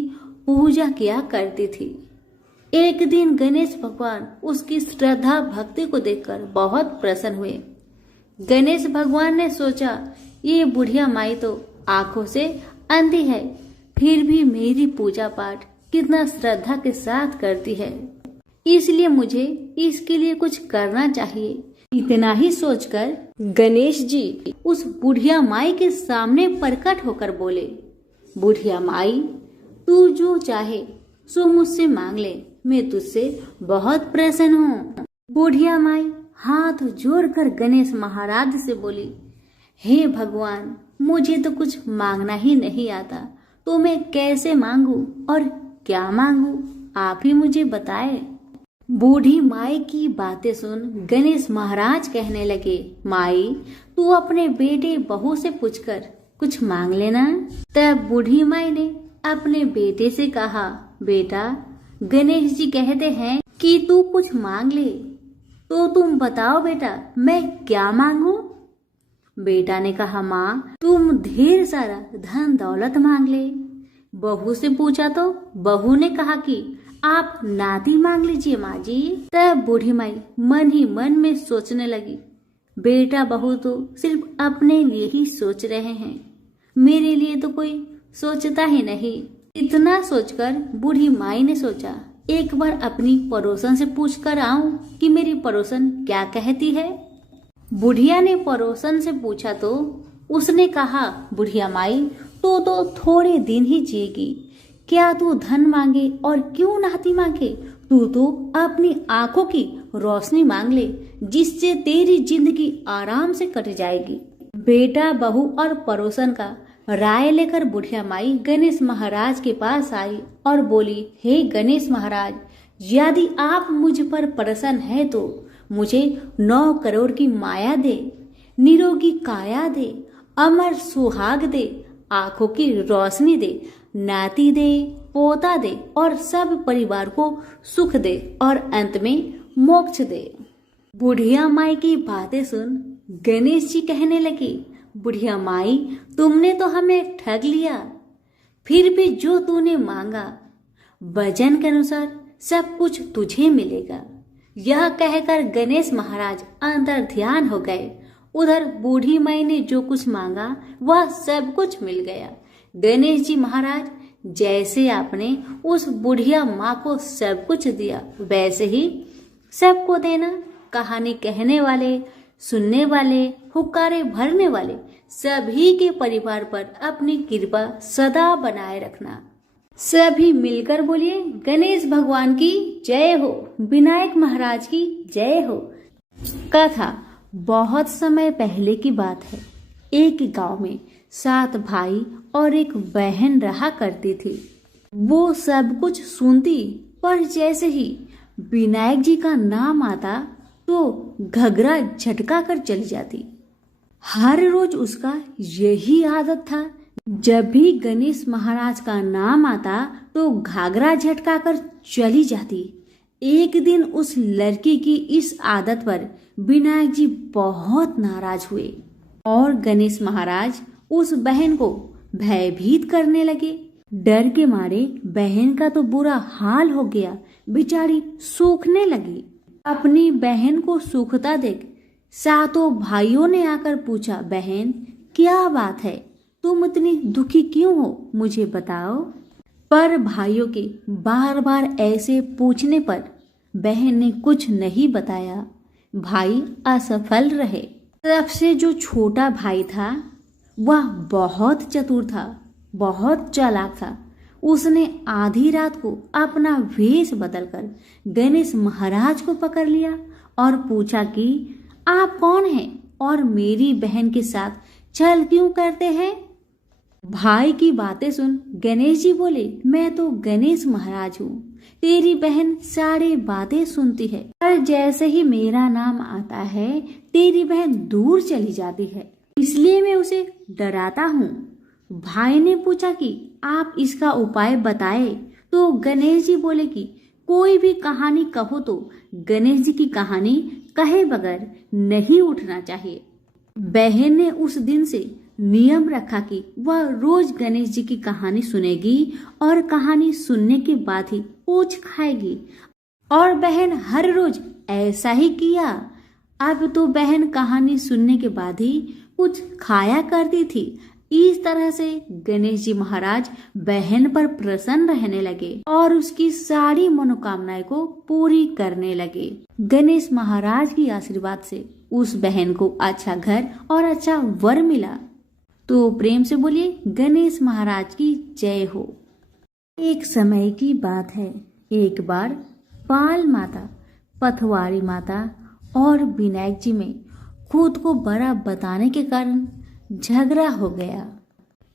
पूजा किया करती थी। एक दिन गणेश भगवान उसकी श्रद्धा भक्ति को देखकर बहुत प्रसन्न हुए। गणेश भगवान ने सोचा, ये बुढ़िया माई तो आंखों से अंधी है, फिर भी मेरी पूजा पाठ कितना श्रद्धा के साथ करती है, इसलिए मुझे इसके लिए कुछ करना चाहिए। इतना ही सोचकर गणेश जी उस बुढ़िया माई के सामने प्रकट होकर बोले, बुढ़िया माई, तू जो चाहे सो मुझसे मांग ले, मैं तुझसे बहुत प्रसन्न हूँ। बुढ़िया माई हाथ जोड़कर गणेश महाराज से बोली, हे भगवान, मुझे तो कुछ मांगना ही नहीं आता, तो मैं कैसे मांगू और क्या मांगू, आप ही मुझे बताए। बूढ़ी माई की बातें सुन गणेश महाराज कहने लगे, माई, तू अपने बेटे बहू से पूछकर कुछ मांग लेना। तब बूढ़ी माई ने अपने बेटे से कहा, बेटा, गणेश जी कहते हैं कि तू कुछ मांग ले, तो तुम बताओ बेटा, मैं क्या मांगू। बेटा ने कहा, माँ, तुम ढेर सारा धन दौलत मांग ले। बहू से पूछा तो बहू ने कहा कि आप नाती मांग लीजिए माँ जी। तब बूढ़ी माई मन ही मन में सोचने लगी, बेटा बहू तो सिर्फ अपने लिए ही सोच रहे हैं, मेरे लिए तो कोई सोचता ही नहीं। इतना सोचकर बूढ़ी माई ने सोचा, एक बार अपनी पड़ोसन से पूछ कर आऊं कि मेरी पड़ोसन क्या कहती है। बुढ़िया ने पड़ोसन से पूछा तो उसने कहा, बुढ़िया माई, तू तो थोड़े दिन ही जिएगी, क्या तू धन मांगे और क्यों नाती मांगे? तू तो अपनी आंखों की रोशनी मांग ले, जिससे तेरी जिंदगी आराम से कट जाएगी। बेटा, बहू और पड़ोसन का राय लेकर बुढ़िया माई गणेश महाराज के पास आई और बोली, हे गणेश महाराज, यदि आप मुझ पर प्रसन्न है तो मुझे 9 करोड़ की माया दे, निरोगी काया दे, अमर सुहाग दे, आंखों की रोशनी दे, नाती दे, पोता दे और सब परिवार को सुख दे और अंत में मोक्ष दे। बुढ़िया माई की बातें सुन गणेश जी कहने लगे, बुढ़िया माई, तुमने तो हमें ठग लिया, फिर भी जो तूने मांगा वजन के अनुसार सब कुछ तुझे मिलेगा। यह कहकर गणेश महाराज अंतर ध्यान हो गए। उधर बूढ़ी माई ने जो कुछ मांगा वह सब कुछ मिल गया। गणेश जी महाराज, जैसे आपने उस बुढ़िया माँ को सब कुछ दिया वैसे ही सबको देना। कहानी कहने वाले, सुनने वाले, हुक्कारे भरने वाले सभी के परिवार पर अपनी कृपा सदा बनाए रखना। सभी मिलकर बोलिए, गणेश भगवान की जय हो, विनायक महाराज की जय हो। कथा बहुत समय पहले की बात है। एक गांव में 7 भाई और एक बहन रहा करती थी। वो सब कुछ सुनती, पर जैसे ही विनायक जी का नाम आता तो घगरा झटका कर चली जाती। हर रोज उसका यही आदत था, जब भी गणेश महाराज का नाम आता तो घाघरा झटका कर चली जाती। एक दिन उस लड़की की इस आदत पर विनायक जी बहुत नाराज हुए और गणेश महाराज उस बहन को भयभीत करने लगे। डर के मारे बहन का तो बुरा हाल हो गया, बेचारी सूखने लगी। अपनी बहन को सूखता देख 7 भाइयों ने आकर पूछा, बहन क्या बात है, तुम इतनी दुखी क्यों हो, मुझे बताओ। पर भाइयों के बार बार ऐसे पूछने पर बहन ने कुछ नहीं बताया। भाई असफल रहे। सबसे जो छोटा भाई था वह बहुत चतुर था, बहुत चालाक था। उसने आधी रात को अपना वेश बदलकर गणेश महाराज को पकड़ लिया और पूछा कि आप कौन हैं और मेरी बहन के साथ छल क्यों करते हैं। भाई की बातें सुन गणेश जी बोले, मैं तो गणेश महाराज हूँ, तेरी बहन सारी बातें सुनती है, पर जैसे ही मेरा नाम आता है तेरी बहन दूर चली जाती है, इसलिए मैं उसे डराता हूँ। भाई ने पूछा कि आप इसका उपाय बताए तो गणेश जी बोले कि कोई भी कहानी कहो तो गणेश जी की कहानी कहे बगैर नहीं उठना चाहिए। बहन ने उस दिन से नियम रखा कि वह रोज गणेश जी की कहानी सुनेगी और कहानी सुनने के बाद ही पूछ खाएगी, और बहन हर रोज ऐसा ही किया। अब तो बहन कहानी सुनने के बाद ही कुछ खाया करती थी। इस तरह से गणेश जी महाराज बहन पर प्रसन्न रहने लगे और उसकी सारी मनोकामनाएं को पूरी करने लगे। गणेश महाराज की आशीर्वाद से उस बहन को अच्छा घर और अच्छा वर मिला। तो प्रेम से बोलिए, गणेश महाराज की जय हो। एक समय की बात है, एक बार पाल माता, पथवारी माता और विनायक जी में खुद को बड़ा बताने के कारण झगड़ा हो गया।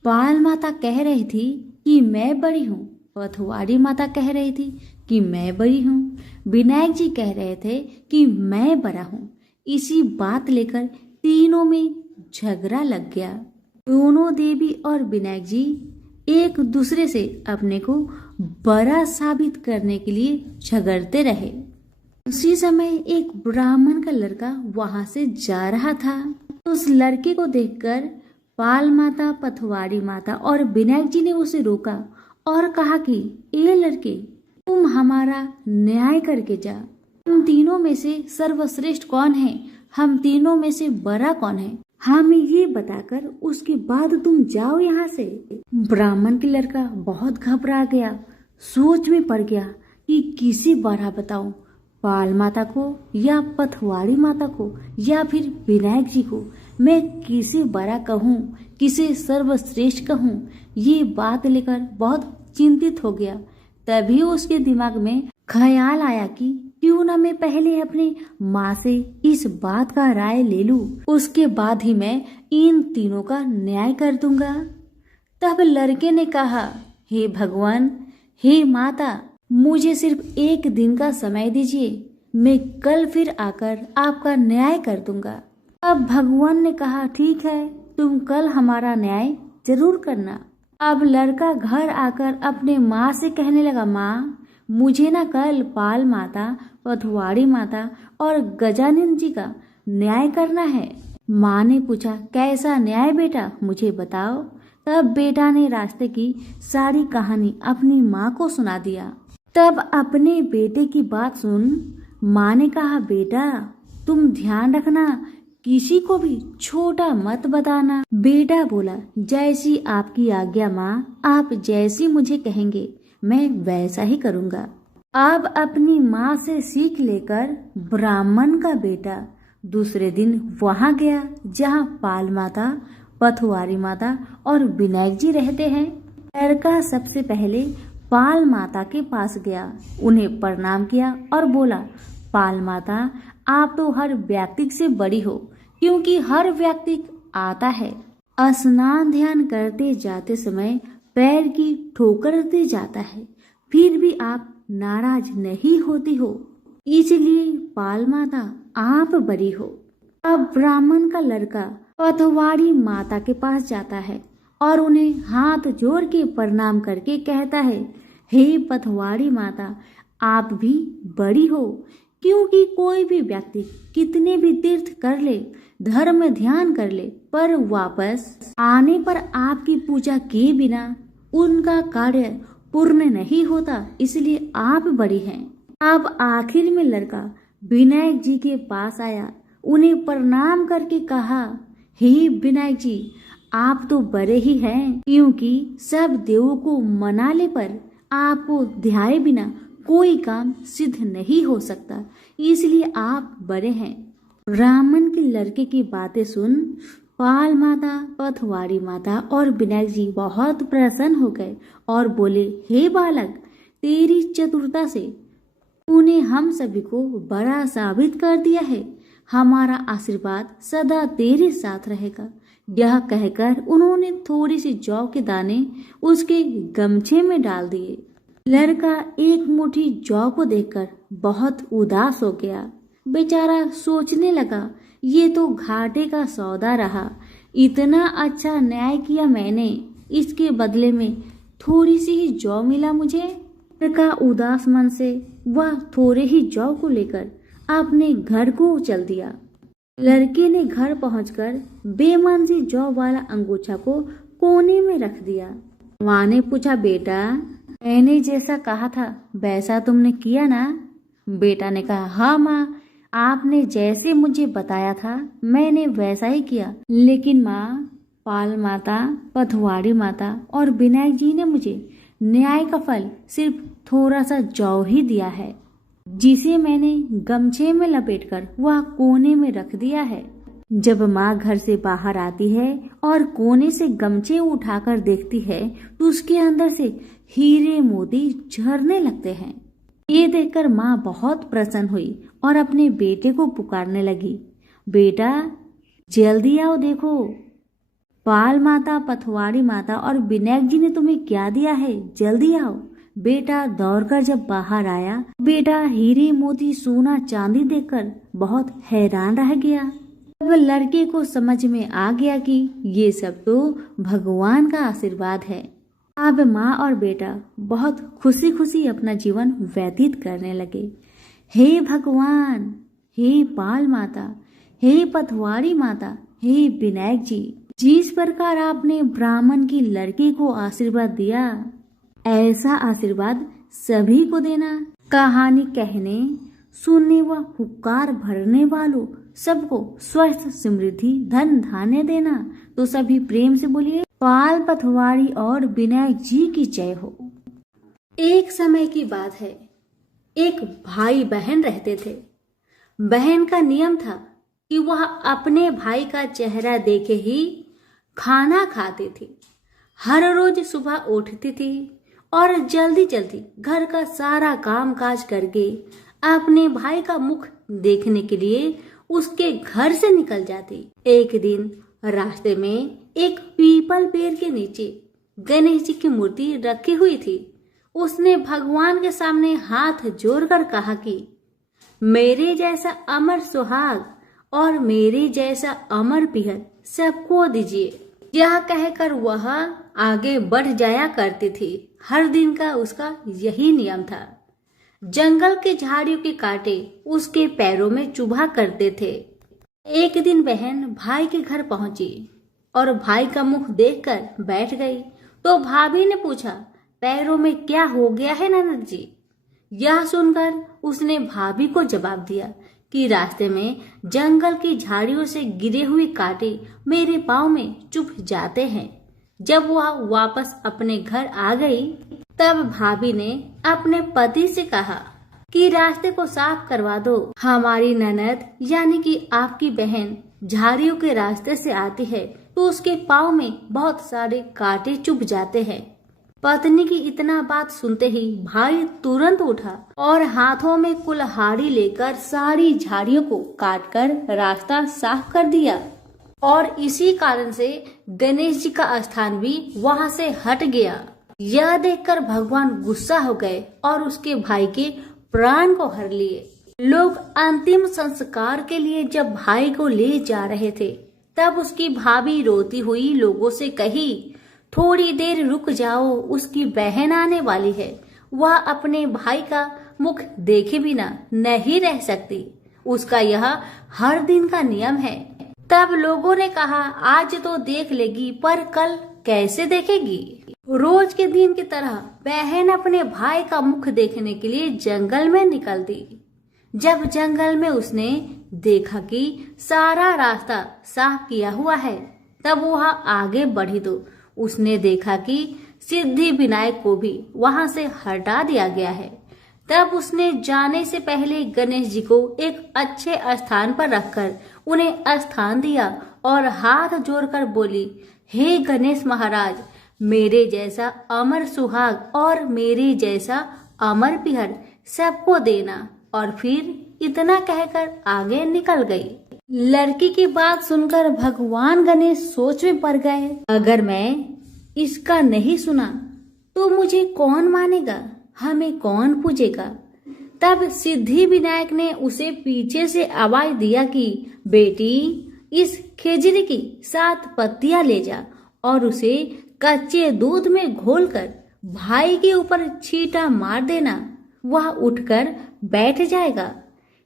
पाल माता कह रही थी कि मैं बड़ी हूँ, पथवारी माता कह रही थी कि मैं बड़ी हूँ, विनायक जी कह रहे थे कि मैं बड़ा हूँ। इसी बात लेकर तीनों में झगड़ा लग गया। दोनों देवी और विनायक जी एक दूसरे से अपने को बड़ा साबित करने के लिए झगड़ते रहे। उसी समय एक ब्राह्मण का लड़का वहां से जा रहा था। उस लड़के को देखकर पाल माता, पथवारी माता और विनायक जी ने उसे रोका और कहा कि ये लड़के, तुम हमारा न्याय करके जा। तुम तीनों में से सर्वश्रेष्ठ कौन है, हम तीनों में से बड़ा कौन है, हमें ये बताकर उसके बाद तुम जाओ यहाँ से। ब्राह्मण का लड़का बहुत घबरा गया, सोच में पड़ गया कि किसे बड़ा बताऊं, पाल माता को या पथवारी माता को या फिर विनायक जी को। मैं किसे बड़ा कहूँ, किसे सर्वश्रेष्ठ कहूँ, ये बात लेकर बहुत चिंतित हो गया। तभी उसके दिमाग में ख्याल आया कि क्यों ना मैं पहले अपनी माँ से इस बात का राय ले लूं, उसके बाद ही मैं इन तीनों का न्याय कर दूंगा। तब लड़के ने कहा, हे भगवान, हे माता, मुझे सिर्फ एक दिन का समय दीजिए, मैं कल फिर आकर आपका न्याय कर दूंगा। अब भगवान ने कहा, ठीक है, तुम कल हमारा न्याय जरूर करना। अब लड़का घर आकर अपने माँ से कहने लगा, माँ, मुझे ना कल पाल माता, पथवाड़ी माता और गजानन जी का न्याय करना है। माँ ने पूछा, कैसा न्याय बेटा, मुझे बताओ। तब बेटा ने रास्ते की सारी कहानी अपनी माँ को सुना दिया। तब अपने बेटे की बात सुन माँ ने कहा, बेटा तुम ध्यान रखना, किसी को भी छोटा मत बताना। बेटा बोला, जैसी आपकी आज्ञा माँ, आप जैसी मुझे कहेंगे मैं वैसा ही करूँगा। अब अपनी माँ से सीख लेकर ब्राह्मण का बेटा दूसरे दिन वहाँ गया जहाँ पाल माता, पथवारी माता और विनायक जी रहते हैं। लड़का सबसे पहले पाल माता के पास गया, उन्हें प्रणाम किया और बोला, पाल माता, आप तो हर व्यक्ति से बड़ी हो, क्योंकि हर व्यक्ति आता है, स्नान ध्यान करते जाते समय पैर की ठोकर दे जाता है, फिर भी आप नाराज नहीं होती हो, इसलिए पाल माता आप बड़ी हो। अब ब्राह्मण का लड़का पथवाड़ी माता के पास जाता है और उन्हें हाथ जोड़ के प्रणाम करके कहता है, हे पथवाड़ी माता, आप भी बड़ी हो, क्योंकि कोई भी व्यक्ति कितने भी तीर्थ कर ले, धर्म ध्यान कर ले, पर वापस आने पर आपकी पूजा किए बिना उनका कार्य पूर्ण नहीं होता, इसलिए आप बड़ी हैं। अब आखिर में लड़का विनायक जी के पास आया, उन्हें प्रणाम करके कहा, हे विनायक जी, आप तो बड़े ही हैं, क्योंकि सब देवों को मनाने पर आपको ध्याए बिना कोई काम सिद्ध नहीं हो सकता, इसलिए आप बड़े हैं। ब्राह्मण के लड़के की बातें सुन पाल माता, पथवाड़ी माता और विनायक जी बहुत प्रसन्न हो गए और बोले, हे बालक, तेरी चतुरता से तूने हम सभी को बड़ा साबित कर दिया है, हमारा आशीर्वाद सदा तेरे साथ रहेगा। यह कहकर उन्होंने थोड़ी सी जौ के दाने उसके गमछे में डाल दिए। लड़का एक मुट्ठी जौ को देखकर बहुत उदास हो गया। बेचारा सोचने लगा, ये तो घाटे का सौदा रहा, इतना अच्छा न्याय किया मैंने, इसके बदले में थोड़ी सी ही जौ मिला मुझे। लड़का उदास मन से वह थोड़े ही जौ को लेकर अपने घर को चल दिया। लड़के ने घर पहुंचकर बेमन से जौ वाला अंगूठा को कोने में रख दिया। माँ ने पूछा, बेटा, मैंने जैसा कहा था वैसा तुमने किया ना? बेटा ने कहा, हाँ माँ, आपने जैसे मुझे बताया था मैंने वैसा ही किया, लेकिन माँ, पाल माता, पथवाड़ी माता और विनायक जी ने मुझे न्याय का फल सिर्फ थोड़ा सा जौ ही दिया है, जिसे मैंने गमछे में लपेटकर वह कोने में रख दिया है। जब माँ घर से बाहर आती है और कोने से गमछे उठाकर देखती है तो उसके अंदर से हीरे मोती झरने लगते हैं। ये देखकर माँ बहुत प्रसन्न हुई और अपने बेटे को पुकारने लगी, बेटा जल्दी आओ, देखो पाल माता, पथवाड़ी माता और विनायक जी ने तुम्हें क्या दिया है, जल्दी आओ। बेटा दौड़कर जब बाहर आया, बेटा हीरे मोती सोना चांदी देखकर बहुत हैरान रह गया। अब लड़के को समझ में आ गया कि ये सब तो भगवान का आशीर्वाद है। अब माँ और बेटा बहुत खुशी खुशी अपना जीवन व्यतीत करने लगे। हे भगवान, हे पाल माता, हे पथवाड़ी माता, हे विनायक जी, जिस प्रकार आपने ब्राह्मण की लड़की को आशीर्वाद दिया, ऐसा आशीर्वाद सभी को देना। कहानी कहने, सुनने व हुक्कार भरने वालों सबको स्वस्थ, समृद्धि, धन धान्य देना। तो सभी प्रेम से बोलिए, पाल, पथवाड़ी और विनायक जी की जय हो। एक समय की बात है, एक भाई बहन रहते थे। बहन का नियम था कि वह अपने भाई का चेहरा देखे ही खाना खाती थी। हर रोज सुबह उठती थी और जल्दी जल्दी घर का सारा काम काज करके अपने भाई का मुख देखने के लिए उसके घर से निकल जाती। एक दिन रास्ते में एक पीपल पेड़ के नीचे गणेश जी की मूर्ति रखी हुई थी। उसने भगवान के सामने हाथ जोड़कर कहा कि मेरे जैसा अमर सुहाग और मेरे जैसा अमर पिहर सबको दीजिए। यह कहकर वह आगे बढ़ जाया करती थी। हर दिन का उसका यही नियम था। जंगल के झाड़ियों के कांटे उसके पैरों में चुभा करते थे। एक दिन बहन भाई के घर पहुंची और भाई का मुख देखकर बैठ गई तो भाभी ने पूछा, पैरों में क्या हो गया है ननद जी? यह सुनकर उसने भाभी को जवाब दिया कि रास्ते में जंगल की झाड़ियों से गिरे हुए कांटे मेरे पाँव में चुभ जाते हैं। जब वह वापस अपने घर आ गई तब भाभी ने अपने पति से कहा कि रास्ते को साफ करवा दो। हमारी ननद यानी कि आपकी बहन झाड़ियों के रास्ते से आती है तो उसके पाँव में बहुत सारे कांटे चुभ जाते हैं। पत्नी की इतना बात सुनते ही भाई तुरंत उठा और हाथों में कुल्हाड़ी लेकर सारी झाड़ियों को काटकर रास्ता साफ कर दिया और इसी कारण से गणेश जी का स्थान भी वहां से हट गया। यह देखकर भगवान गुस्सा हो गए और उसके भाई के प्राण को हर लिए। लोग अंतिम संस्कार के लिए जब भाई को ले जा रहे थे तब उसकी भाभी रोती हुई लोगों से कही, थोड़ी देर रुक जाओ, उसकी बहन आने वाली है। वह अपने भाई का मुख देखे बिना नहीं रह सकती। उसका यह हर दिन का नियम है। तब लोगों ने कहा, आज तो देख लेगी पर कल कैसे देखेगी? रोज के दिन की तरह बहन अपने भाई का मुख देखने के लिए जंगल में निकल दी। जब जंगल में उसने देखा कि सारा रास्ता साफ किया हुआ है तब वह आगे बढ़ी तो उसने देखा कि सिद्धि विनायक को भी वहां से हटा दिया गया है। तब उसने जाने से पहले गणेश जी को एक अच्छे स्थान पर रखकर उन्हें स्थान दिया और हाथ जोड़कर बोली, हे गणेश महाराज, मेरे जैसा अमर सुहाग और मेरे जैसा अमर पिहर सबको देना। और फिर इतना कहकर आगे निकल गई। लड़की की बात सुनकर भगवान गणेश सोच में पड़ गए, अगर मैं इसका नहीं सुना तो मुझे कौन मानेगा, हमें कौन पूजेगा? तब सिद्धि विनायक ने उसे पीछे से आवाज दिया कि बेटी, इस खेजड़ी की 7 पत्तियां ले जा और उसे कच्चे दूध में घोलकर भाई के ऊपर छींटा मार देना, वह उठकर बैठ जाएगा।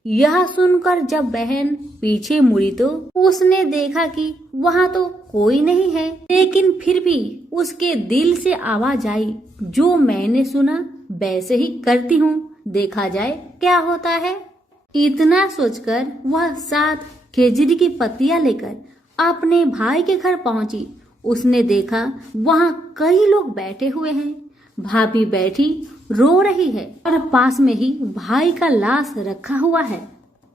यह सुनकर जब बहन पीछे मुड़ी तो उसने देखा कि वहां तो कोई नहीं है, लेकिन फिर भी उसके दिल से आवाज आई, जो मैंने सुना वैसे ही करती हूँ, देखा जाए क्या होता है। इतना सोचकर वह 7 खेजड़ी की पत्तियां लेकर अपने भाई के घर पहुंची। उसने देखा वहां कई लोग बैठे हुए हैं। भाभी बैठी रो रही है और पास में ही भाई का लाश रखा हुआ है।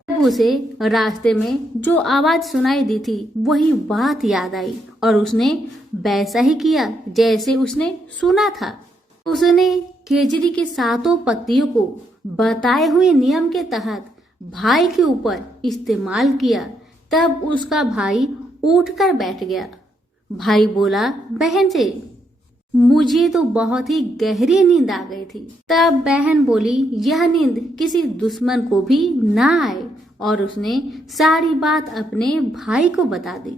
तब उसे रास्ते में जो आवाज सुनाई दी थी वही बात याद आई और उसने वैसा ही किया जैसे उसने सुना था। उसने खेजड़ी के 7 पत्तियों को बताए हुए नियम के तहत भाई के ऊपर इस्तेमाल किया। तब उसका भाई उठकर बैठ गया। भाई बोला बहन से, मुझे तो बहुत ही गहरी नींद आ गई थी। तब बहन बोली, यह नींद किसी दुश्मन को भी ना आए, और उसने सारी बात अपने भाई को बता दी।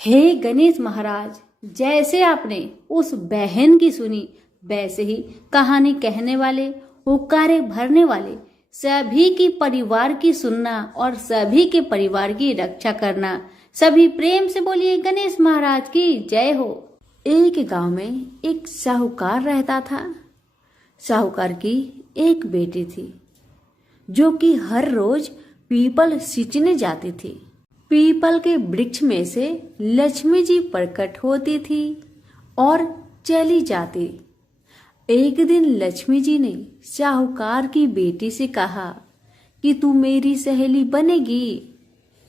हे गणेश महाराज, जैसे आपने उस बहन की सुनी वैसे ही कहानी कहने वाले, हुक्कारे भरने वाले सभी की परिवार की सुनना और सभी के परिवार की रक्षा करना। सभी प्रेम से बोलिए गणेश महाराज की जय हो। एक गांव में एक साहूकार रहता था। साहूकार की एक बेटी थी जो कि हर रोज पीपल सींचने जाती थी। पीपल के वृक्ष में से लक्ष्मी जी प्रकट होती थी और चली जाती। एक दिन लक्ष्मी जी ने साहूकार की बेटी से कहा कि तू मेरी सहेली बनेगी।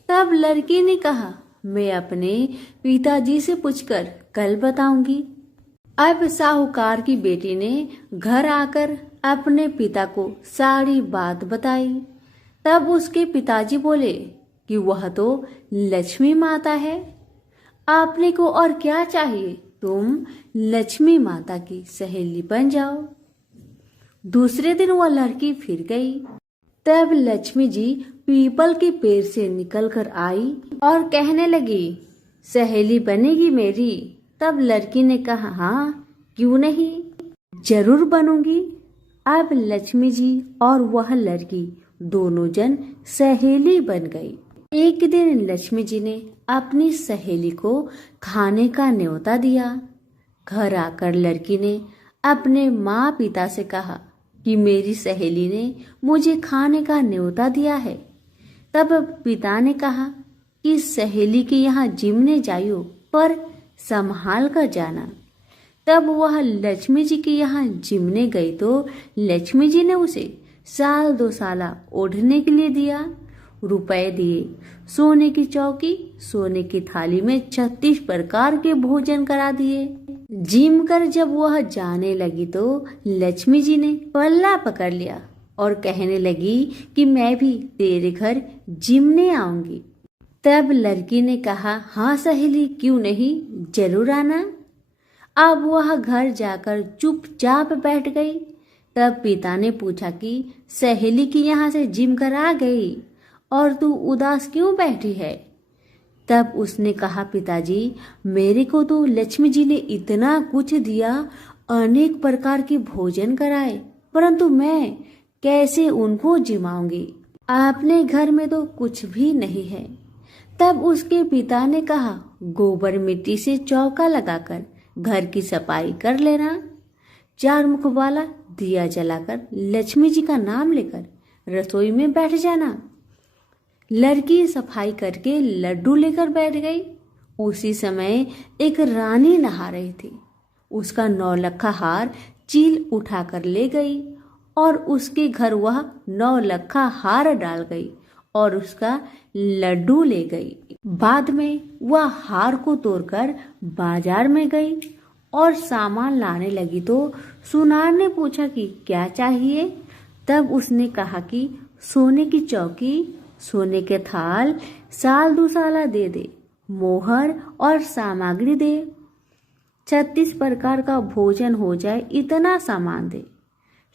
तब लड़की ने कहा, मैं अपने पिताजी से पूछकर कल बताऊंगी। अब साहूकार की बेटी ने घर आकर अपने पिता को सारी बात बताई। तब उसके पिताजी बोले कि वह तो लक्ष्मी माता है, आपने को और क्या चाहिए, तुम लक्ष्मी माता की सहेली बन जाओ। दूसरे दिन वह लड़की फिर गई। तब लक्ष्मी जी पीपल के पेड़ से निकलकर आई और कहने लगी, सहेली बनेगी मेरी। तब लड़की ने कहा, हाँ क्यों नहीं, जरूर बनूंगी। अब लक्ष्मी जी और वह लड़की दोनों जन सहेली बन गई। एक दिन लक्ष्मी जी ने अपनी सहेली को खाने का न्योता दिया। घर आकर लड़की ने अपने माँ पिता से कहा कि मेरी सहेली ने मुझे खाने का न्योता दिया है। तब पिता ने कहा कि सहेली के यहाँ जिमने जाइयो, पर संभाल कर जाना। तब वह लक्ष्मी जी के यहाँ जिमने गई तो लक्ष्मी जी ने उसे 1-2 साल ओढ़ने के लिए दिया, रुपए दिए, सोने की चौकी, सोने की थाली में 36 प्रकार के भोजन करा दिए। जिम कर जब वह जाने लगी तो लक्ष्मी जी ने पल्ला पकड़ लिया और कहने लगी कि मैं भी तेरे घर जिमने आऊंगी। तब लड़की ने कहा, हाँ सहेली क्यों नहीं, जरूर आना। अब वह घर जाकर चुपचाप बैठ गई। तब पिता ने पूछा कि सहेली की यहाँ से जिम कर आ गई और तू उदास क्यों बैठी है। तब उसने कहा, पिताजी मेरे को तो लक्ष्मी जी ने इतना कुछ दिया, अनेक प्रकार के भोजन कराए, परंतु मैं कैसे उनको जिमाऊंगी, अपने घर में तो कुछ भी नहीं है। तब उसके पिता ने कहा, गोबर मिट्टी से चौका लगाकर घर की सफाई कर लेना, 4 मुख वाला दिया जलाकर लक्ष्मी जी का नाम लेकर रसोई में बैठ जाना। लड़की सफाई करके लड्डू लेकर बैठ गई। उसी समय एक रानी नहा रही थी। उसका 9 लखा हार चील उठाकर ले गई और उसके घर वह 9 लखा हार डाल गई और उसका लड्डू ले गई। बाद में वह हार को तोड़कर बाजार में गई और सामान लाने लगी तो सुनार ने पूछा कि क्या चाहिए। तब उसने कहा कि सोने की चौकी, सोने के थाल, 1-2 साल दे दे, मोहर और सामग्री दे, 36 प्रकार का भोजन हो जाए इतना सामान दे।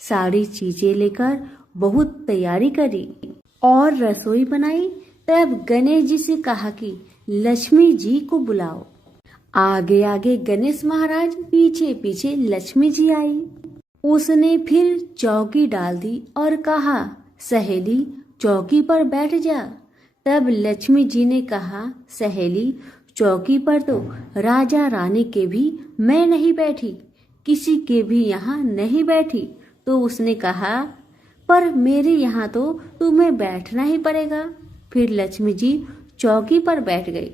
सारी चीजें लेकर बहुत तैयारी करी और रसोई बनाई। तब गणेश जी से कहा कि लक्ष्मी जी को बुलाओ। आगे आगे गणेश महाराज, पीछे पीछे लक्ष्मी जी आई। उसने फिर चौकी डाल दी और कहा, सहेली चौकी पर बैठ जा। तब लक्ष्मी जी ने कहा, सहेली चौकी पर तो राजा रानी के भी मैं नहीं बैठी, किसी के भी यहाँ नहीं बैठी। तो उसने कहा, पर मेरे यहाँ तो तुम्हें बैठना ही पड़ेगा। फिर लक्ष्मी जी चौकी पर बैठ गई।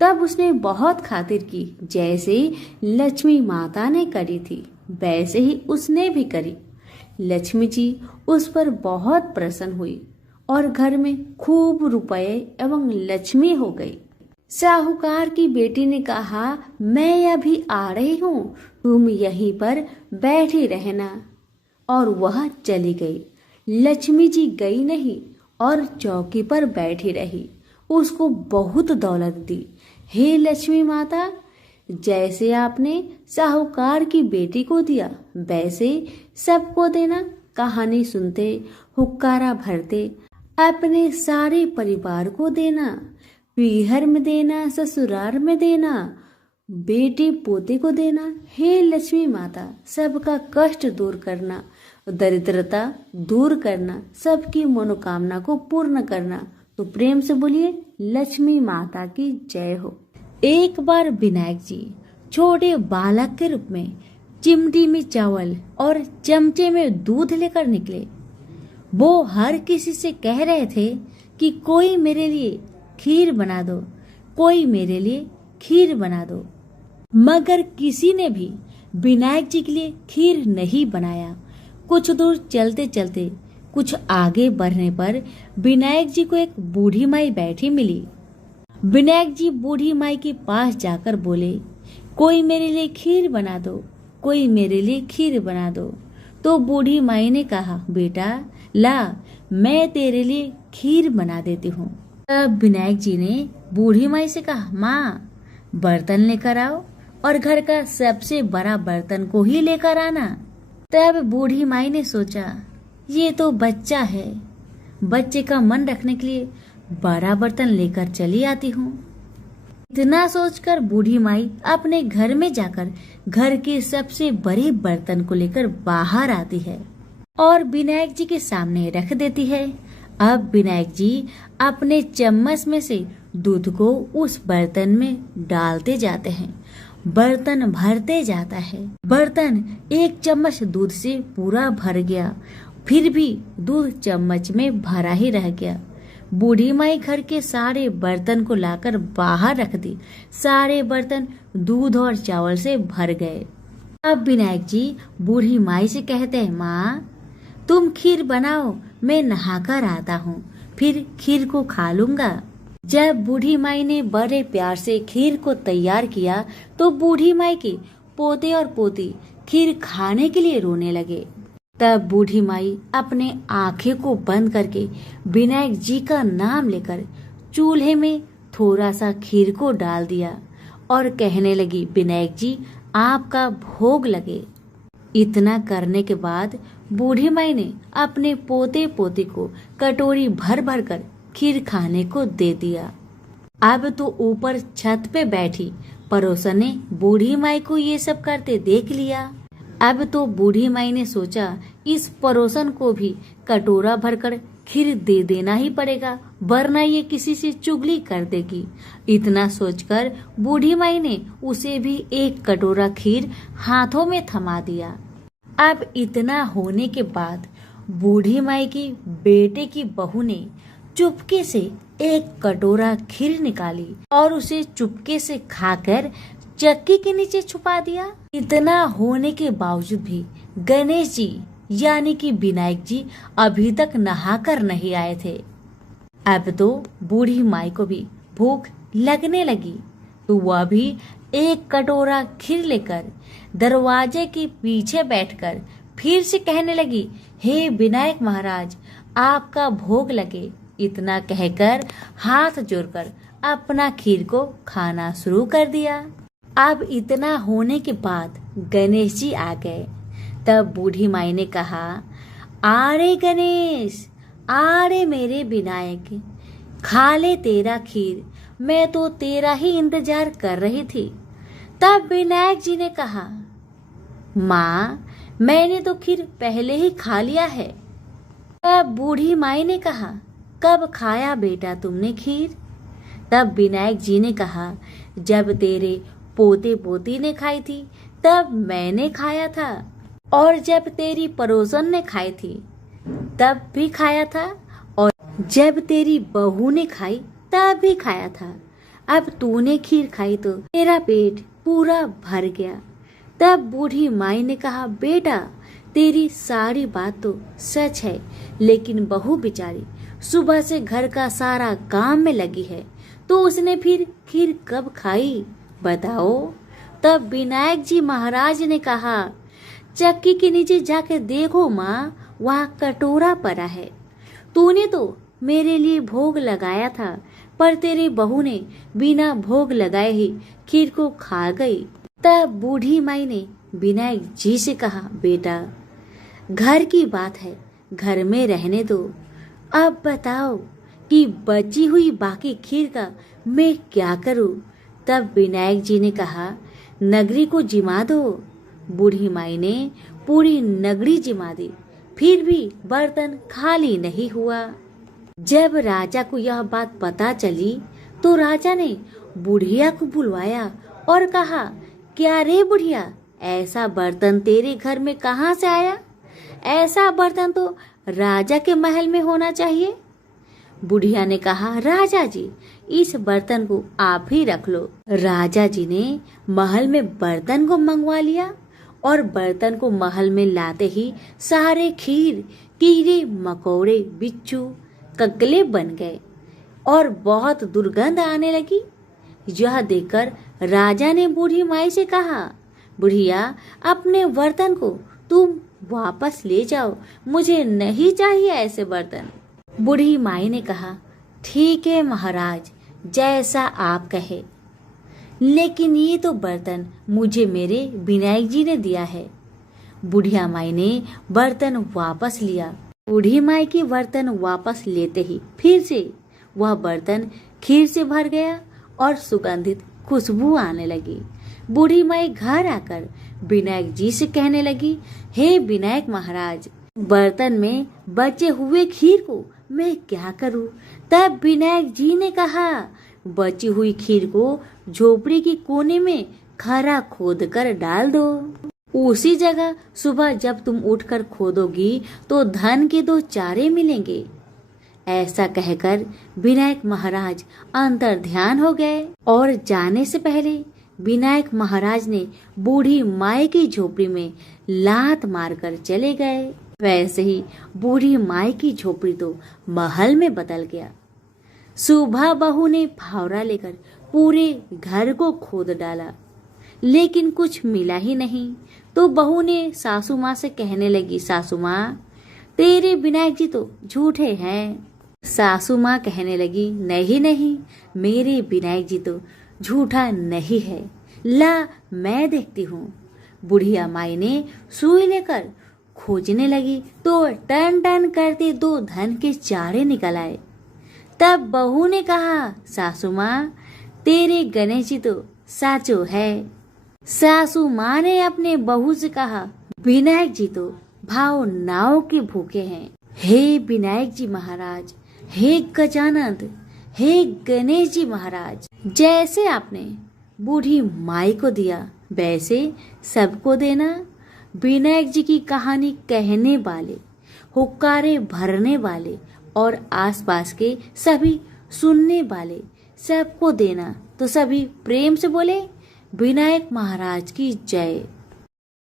तब उसने बहुत खातिर की, जैसे लक्ष्मी माता ने करी थी वैसे ही उसने भी करी। लक्ष्मी जी उस पर बहुत प्रसन्न हुई और घर में खूब रुपए एवं लक्ष्मी हो गई। साहूकार की बेटी ने कहा, मैं अभी आ रही हूँ, तुम यहीं पर बैठी रहना। और वह चली गई। लक्ष्मी जी गई नहीं और चौकी पर बैठी रही। उसको बहुत दौलत दी। हे लक्ष्मी माता, जैसे आपने साहूकार की बेटी को दिया वैसे सबको देना। कहानी सुनते, हुक्कारा भरते अपने सारे परिवार को देना, पीहर में देना, ससुराल में देना, बेटे पोते को देना। हे लक्ष्मी माता, सबका कष्ट दूर करना, दरिद्रता दूर करना, सबकी मनोकामना को पूर्ण करना। तो प्रेम से बोलिए, लक्ष्मी माता की जय हो। एक बार विनायक जी छोटे बालक के रूप में चिमटी में चावल और चमचे में दूध लेकर निकले। वो हर किसी से कह रहे थे कि कोई मेरे लिए खीर बना दो, कोई मेरे लिए खीर बना दो। मगर किसी ने भी विनायक जी के लिए खीर नहीं बनाया। कुछ दूर चलते चलते कुछ आगे बढ़ने पर विनायक जी को एक बूढ़ी माई बैठी मिली। विनायक जी बूढ़ी माई के पास जाकर बोले, कोई मेरे लिए खीर बना दो, कोई मेरे लिए खीर बना दो। तो बूढ़ी माई ने कहा, बेटा ला, मैं तेरे लिए खीर बना देती हूँ। तब विनायक जी ने बूढ़ी माई से कहा, माँ बर्तन लेकर आओ और घर का सबसे बड़ा बर्तन को ही लेकर आना। तब बूढ़ी माई ने सोचा, ये तो बच्चा है, बच्चे का मन रखने के लिए बड़ा बर्तन लेकर चली आती हूँ। इतना सोचकर बूढ़ी माई अपने घर में जाकर घर के सबसे बड़े बर्तन को लेकर बाहर आती है और विनायक जी के सामने रख देती है। अब विनायक जी अपने चम्मच में से दूध को उस बर्तन में डालते जाते हैं। बर्तन भरते जाता है। बर्तन एक चम्मच दूध से पूरा भर गया, फिर भी दूध चम्मच में भरा ही रह गया। बूढ़ी माई घर के सारे बर्तन को लाकर बाहर रख दी। सारे बर्तन दूध और चावल से भर गए। अब विनायक जी बूढ़ी माई से कहते हैं, माँ तुम खीर बनाओ, मैं नहाकर आता हूँ, फिर खीर को खा लूंगा। जब बूढ़ी माई ने बड़े प्यार से खीर को तैयार किया तो बूढ़ी माई के पोते और पोती खीर खाने के लिए रोने लगे। तब बूढ़ी माई अपने आंखें को बंद करके विनायक जी का नाम लेकर चूल्हे में थोड़ा सा खीर को डाल दिया और कहने लगी, विनायक जी आपका भोग लगे। इतना करने के बाद बूढ़ी माई ने अपने पोते पोती को कटोरी भर भर कर खीर खाने को दे दिया। अब तो ऊपर छत पे बैठी पड़ोसन ने बूढ़ी माई को ये सब करते देख लिया। अब तो बूढ़ी माई ने सोचा, इस पड़ोसन को भी कटोरा भरकर खीर दे देना ही पड़ेगा, वरना ये किसी से चुगली कर देगी। इतना सोचकर बूढ़ी माई ने उसे भी एक कटोरा खीर हाथों में थमा दिया। अब इतना होने के बाद बूढ़ी माई की बेटे की बहू ने चुपके से एक कटोरा खीर निकाली और उसे चुपके से खाकर चक्की के नीचे छुपा दिया। इतना होने के बावजूद भी गणेश जी यानी कि विनायक जी अभी तक नहाकर नहीं आए थे। अब तो बूढ़ी माई को भी भूख लगने लगी तो वह भी एक कटोरा खीर लेकर दरवाजे के पीछे बैठकर फिर से कहने लगी, हे विनायक महाराज आपका भोग लगे। इतना कहकर हाथ जोड़कर अपना खीर को खाना शुरू कर दिया। अब इतना होने के बाद गणेश जी आ गए। तब बूढ़ी माई ने कहा, आरे गणेश, आरे मेरे विनायक, खा ले तेरा खीर, मैं तो तेरा ही इंतजार कर रही थी। तब विनायक जी ने कहा, माँ मैंने तो खीर पहले ही खा लिया है। तब बूढ़ी माई ने कहा, कब खाया बेटा तुमने खीर? तब विनायक जी ने कहा, जब तेरे पोते पोती ने खाई थी तब मैंने खाया था, और जब तेरी पड़ोसन ने खाई थी तब भी खाया था, और जब तेरी बहू ने खाई तब भी खाया था। अब तूने खीर खाई तो तेरा पेट पूरा भर गया। तब बूढ़ी माई ने कहा, बेटा तेरी सारी बात तो सच है, लेकिन बहू बेचारी सुबह से घर का सारा काम में लगी है, तो उसने फिर खीर कब खाई बताओ? तब विनायक जी महाराज ने कहा, चक्की के नीचे जाकर देखो माँ, वहाँ कटोरा पड़ा है। तूने तो मेरे लिए भोग लगाया था, पर तेरी बहू ने बिना भोग लगाए ही खीर को खा गई। तब बूढ़ी माई ने विनायक जी से कहा, बेटा घर की बात है, घर में रहने दो। अब बताओ कि बची हुई बाकी खीर का मैं क्या करूं? तब विनायक जी ने कहा, नगरी को जिमा दो। बूढ़ी माई ने पूरी नगरी जिमा दी, फिर भी बर्तन खाली नहीं हुआ। जब राजा को यह बात पता चली तो राजा ने बुढ़िया को बुलवाया और कहा, क्या रे बुढ़िया, ऐसा बर्तन तेरे घर में कहाँ से आया? ऐसा बर्तन तो राजा के महल में होना चाहिए। बुढ़िया ने कहा, राजा जी इस बर्तन को आप ही रख लो। राजा जी ने महल में बर्तन को मंगवा लिया और बर्तन को महल में लाते ही सारे खीर कीड़े मकोड़े बिच्छू ककले बन गए और बहुत दुर्गंध आने लगी। यह देखकर राजा ने बूढ़ी माई से कहा, बुढ़िया, अपने बर्तन को तुम वापस ले जाओ, मुझे नहीं चाहिए ऐसे बर्तन। बूढ़ी माई ने कहा, ठीक है महाराज, जैसा आप कहे, लेकिन ये तो बर्तन मुझे मेरे विनायक जी ने दिया है। बुढ़िया माई ने बर्तन वापस लिया। बूढ़ी माई की बर्तन वापस लेते ही फिर से वह बर्तन खीर से भर गया और सुगंधित खुशबू आने लगी। बूढ़ी माई घर आकर विनायक जी से कहने लगी, हे विनायक महाराज, बर्तन में बचे हुए खीर को मैं क्या करूं? तब विनायक जी ने कहा, बची हुई खीर को झोपड़ी के कोने में खरा खोद कर डाल दो। उसी जगह सुबह जब तुम उठकर खोदोगी तो धन के 2 चारे मिलेंगे। ऐसा कहकर विनायक महाराज अंतर ध्यान हो गए और जाने से पहले विनायक महाराज ने बूढ़ी माई की झोपड़ी में लात मारकर चले गए। वैसे ही बूढ़ी माई की झोपड़ी तो महल में बदल गया। सुबह बहू ने फावड़ा लेकर पूरे घर को खोद डाला, लेकिन कुछ मिला ही नहीं। तो बहू ने सासू माँ से कहने लगी, सासू माँ, तेरे विनायक जी तो झूठे हैं। सासू माँ कहने लगी, नहीं नहीं, मेरे विनायक जी तो झूठा नहीं है, ला मैं देखती हूँ। बुढ़िया माई ने सुई लेकर खोजने लगी तो टन टन करते 2 धन के चारे निकल आए। तब बहू ने कहा, सासू माँ, तेरे गणेश जी तो साचो है। सासू माँ ने अपने बहू से कहा, विनायक जी तो भाव नाव के भूखे हैं। हे विनायक जी महाराज, हे गजानंद, हे गणेश जी महाराज, जैसे आपने बूढ़ी माई को दिया वैसे सबको देना। विनायक जी की कहानी कहने वाले, हुक्कारे भरने वाले और आसपास के सभी सुनने वाले सबको देना। तो सभी प्रेम से बोले, विनायक महाराज की जय।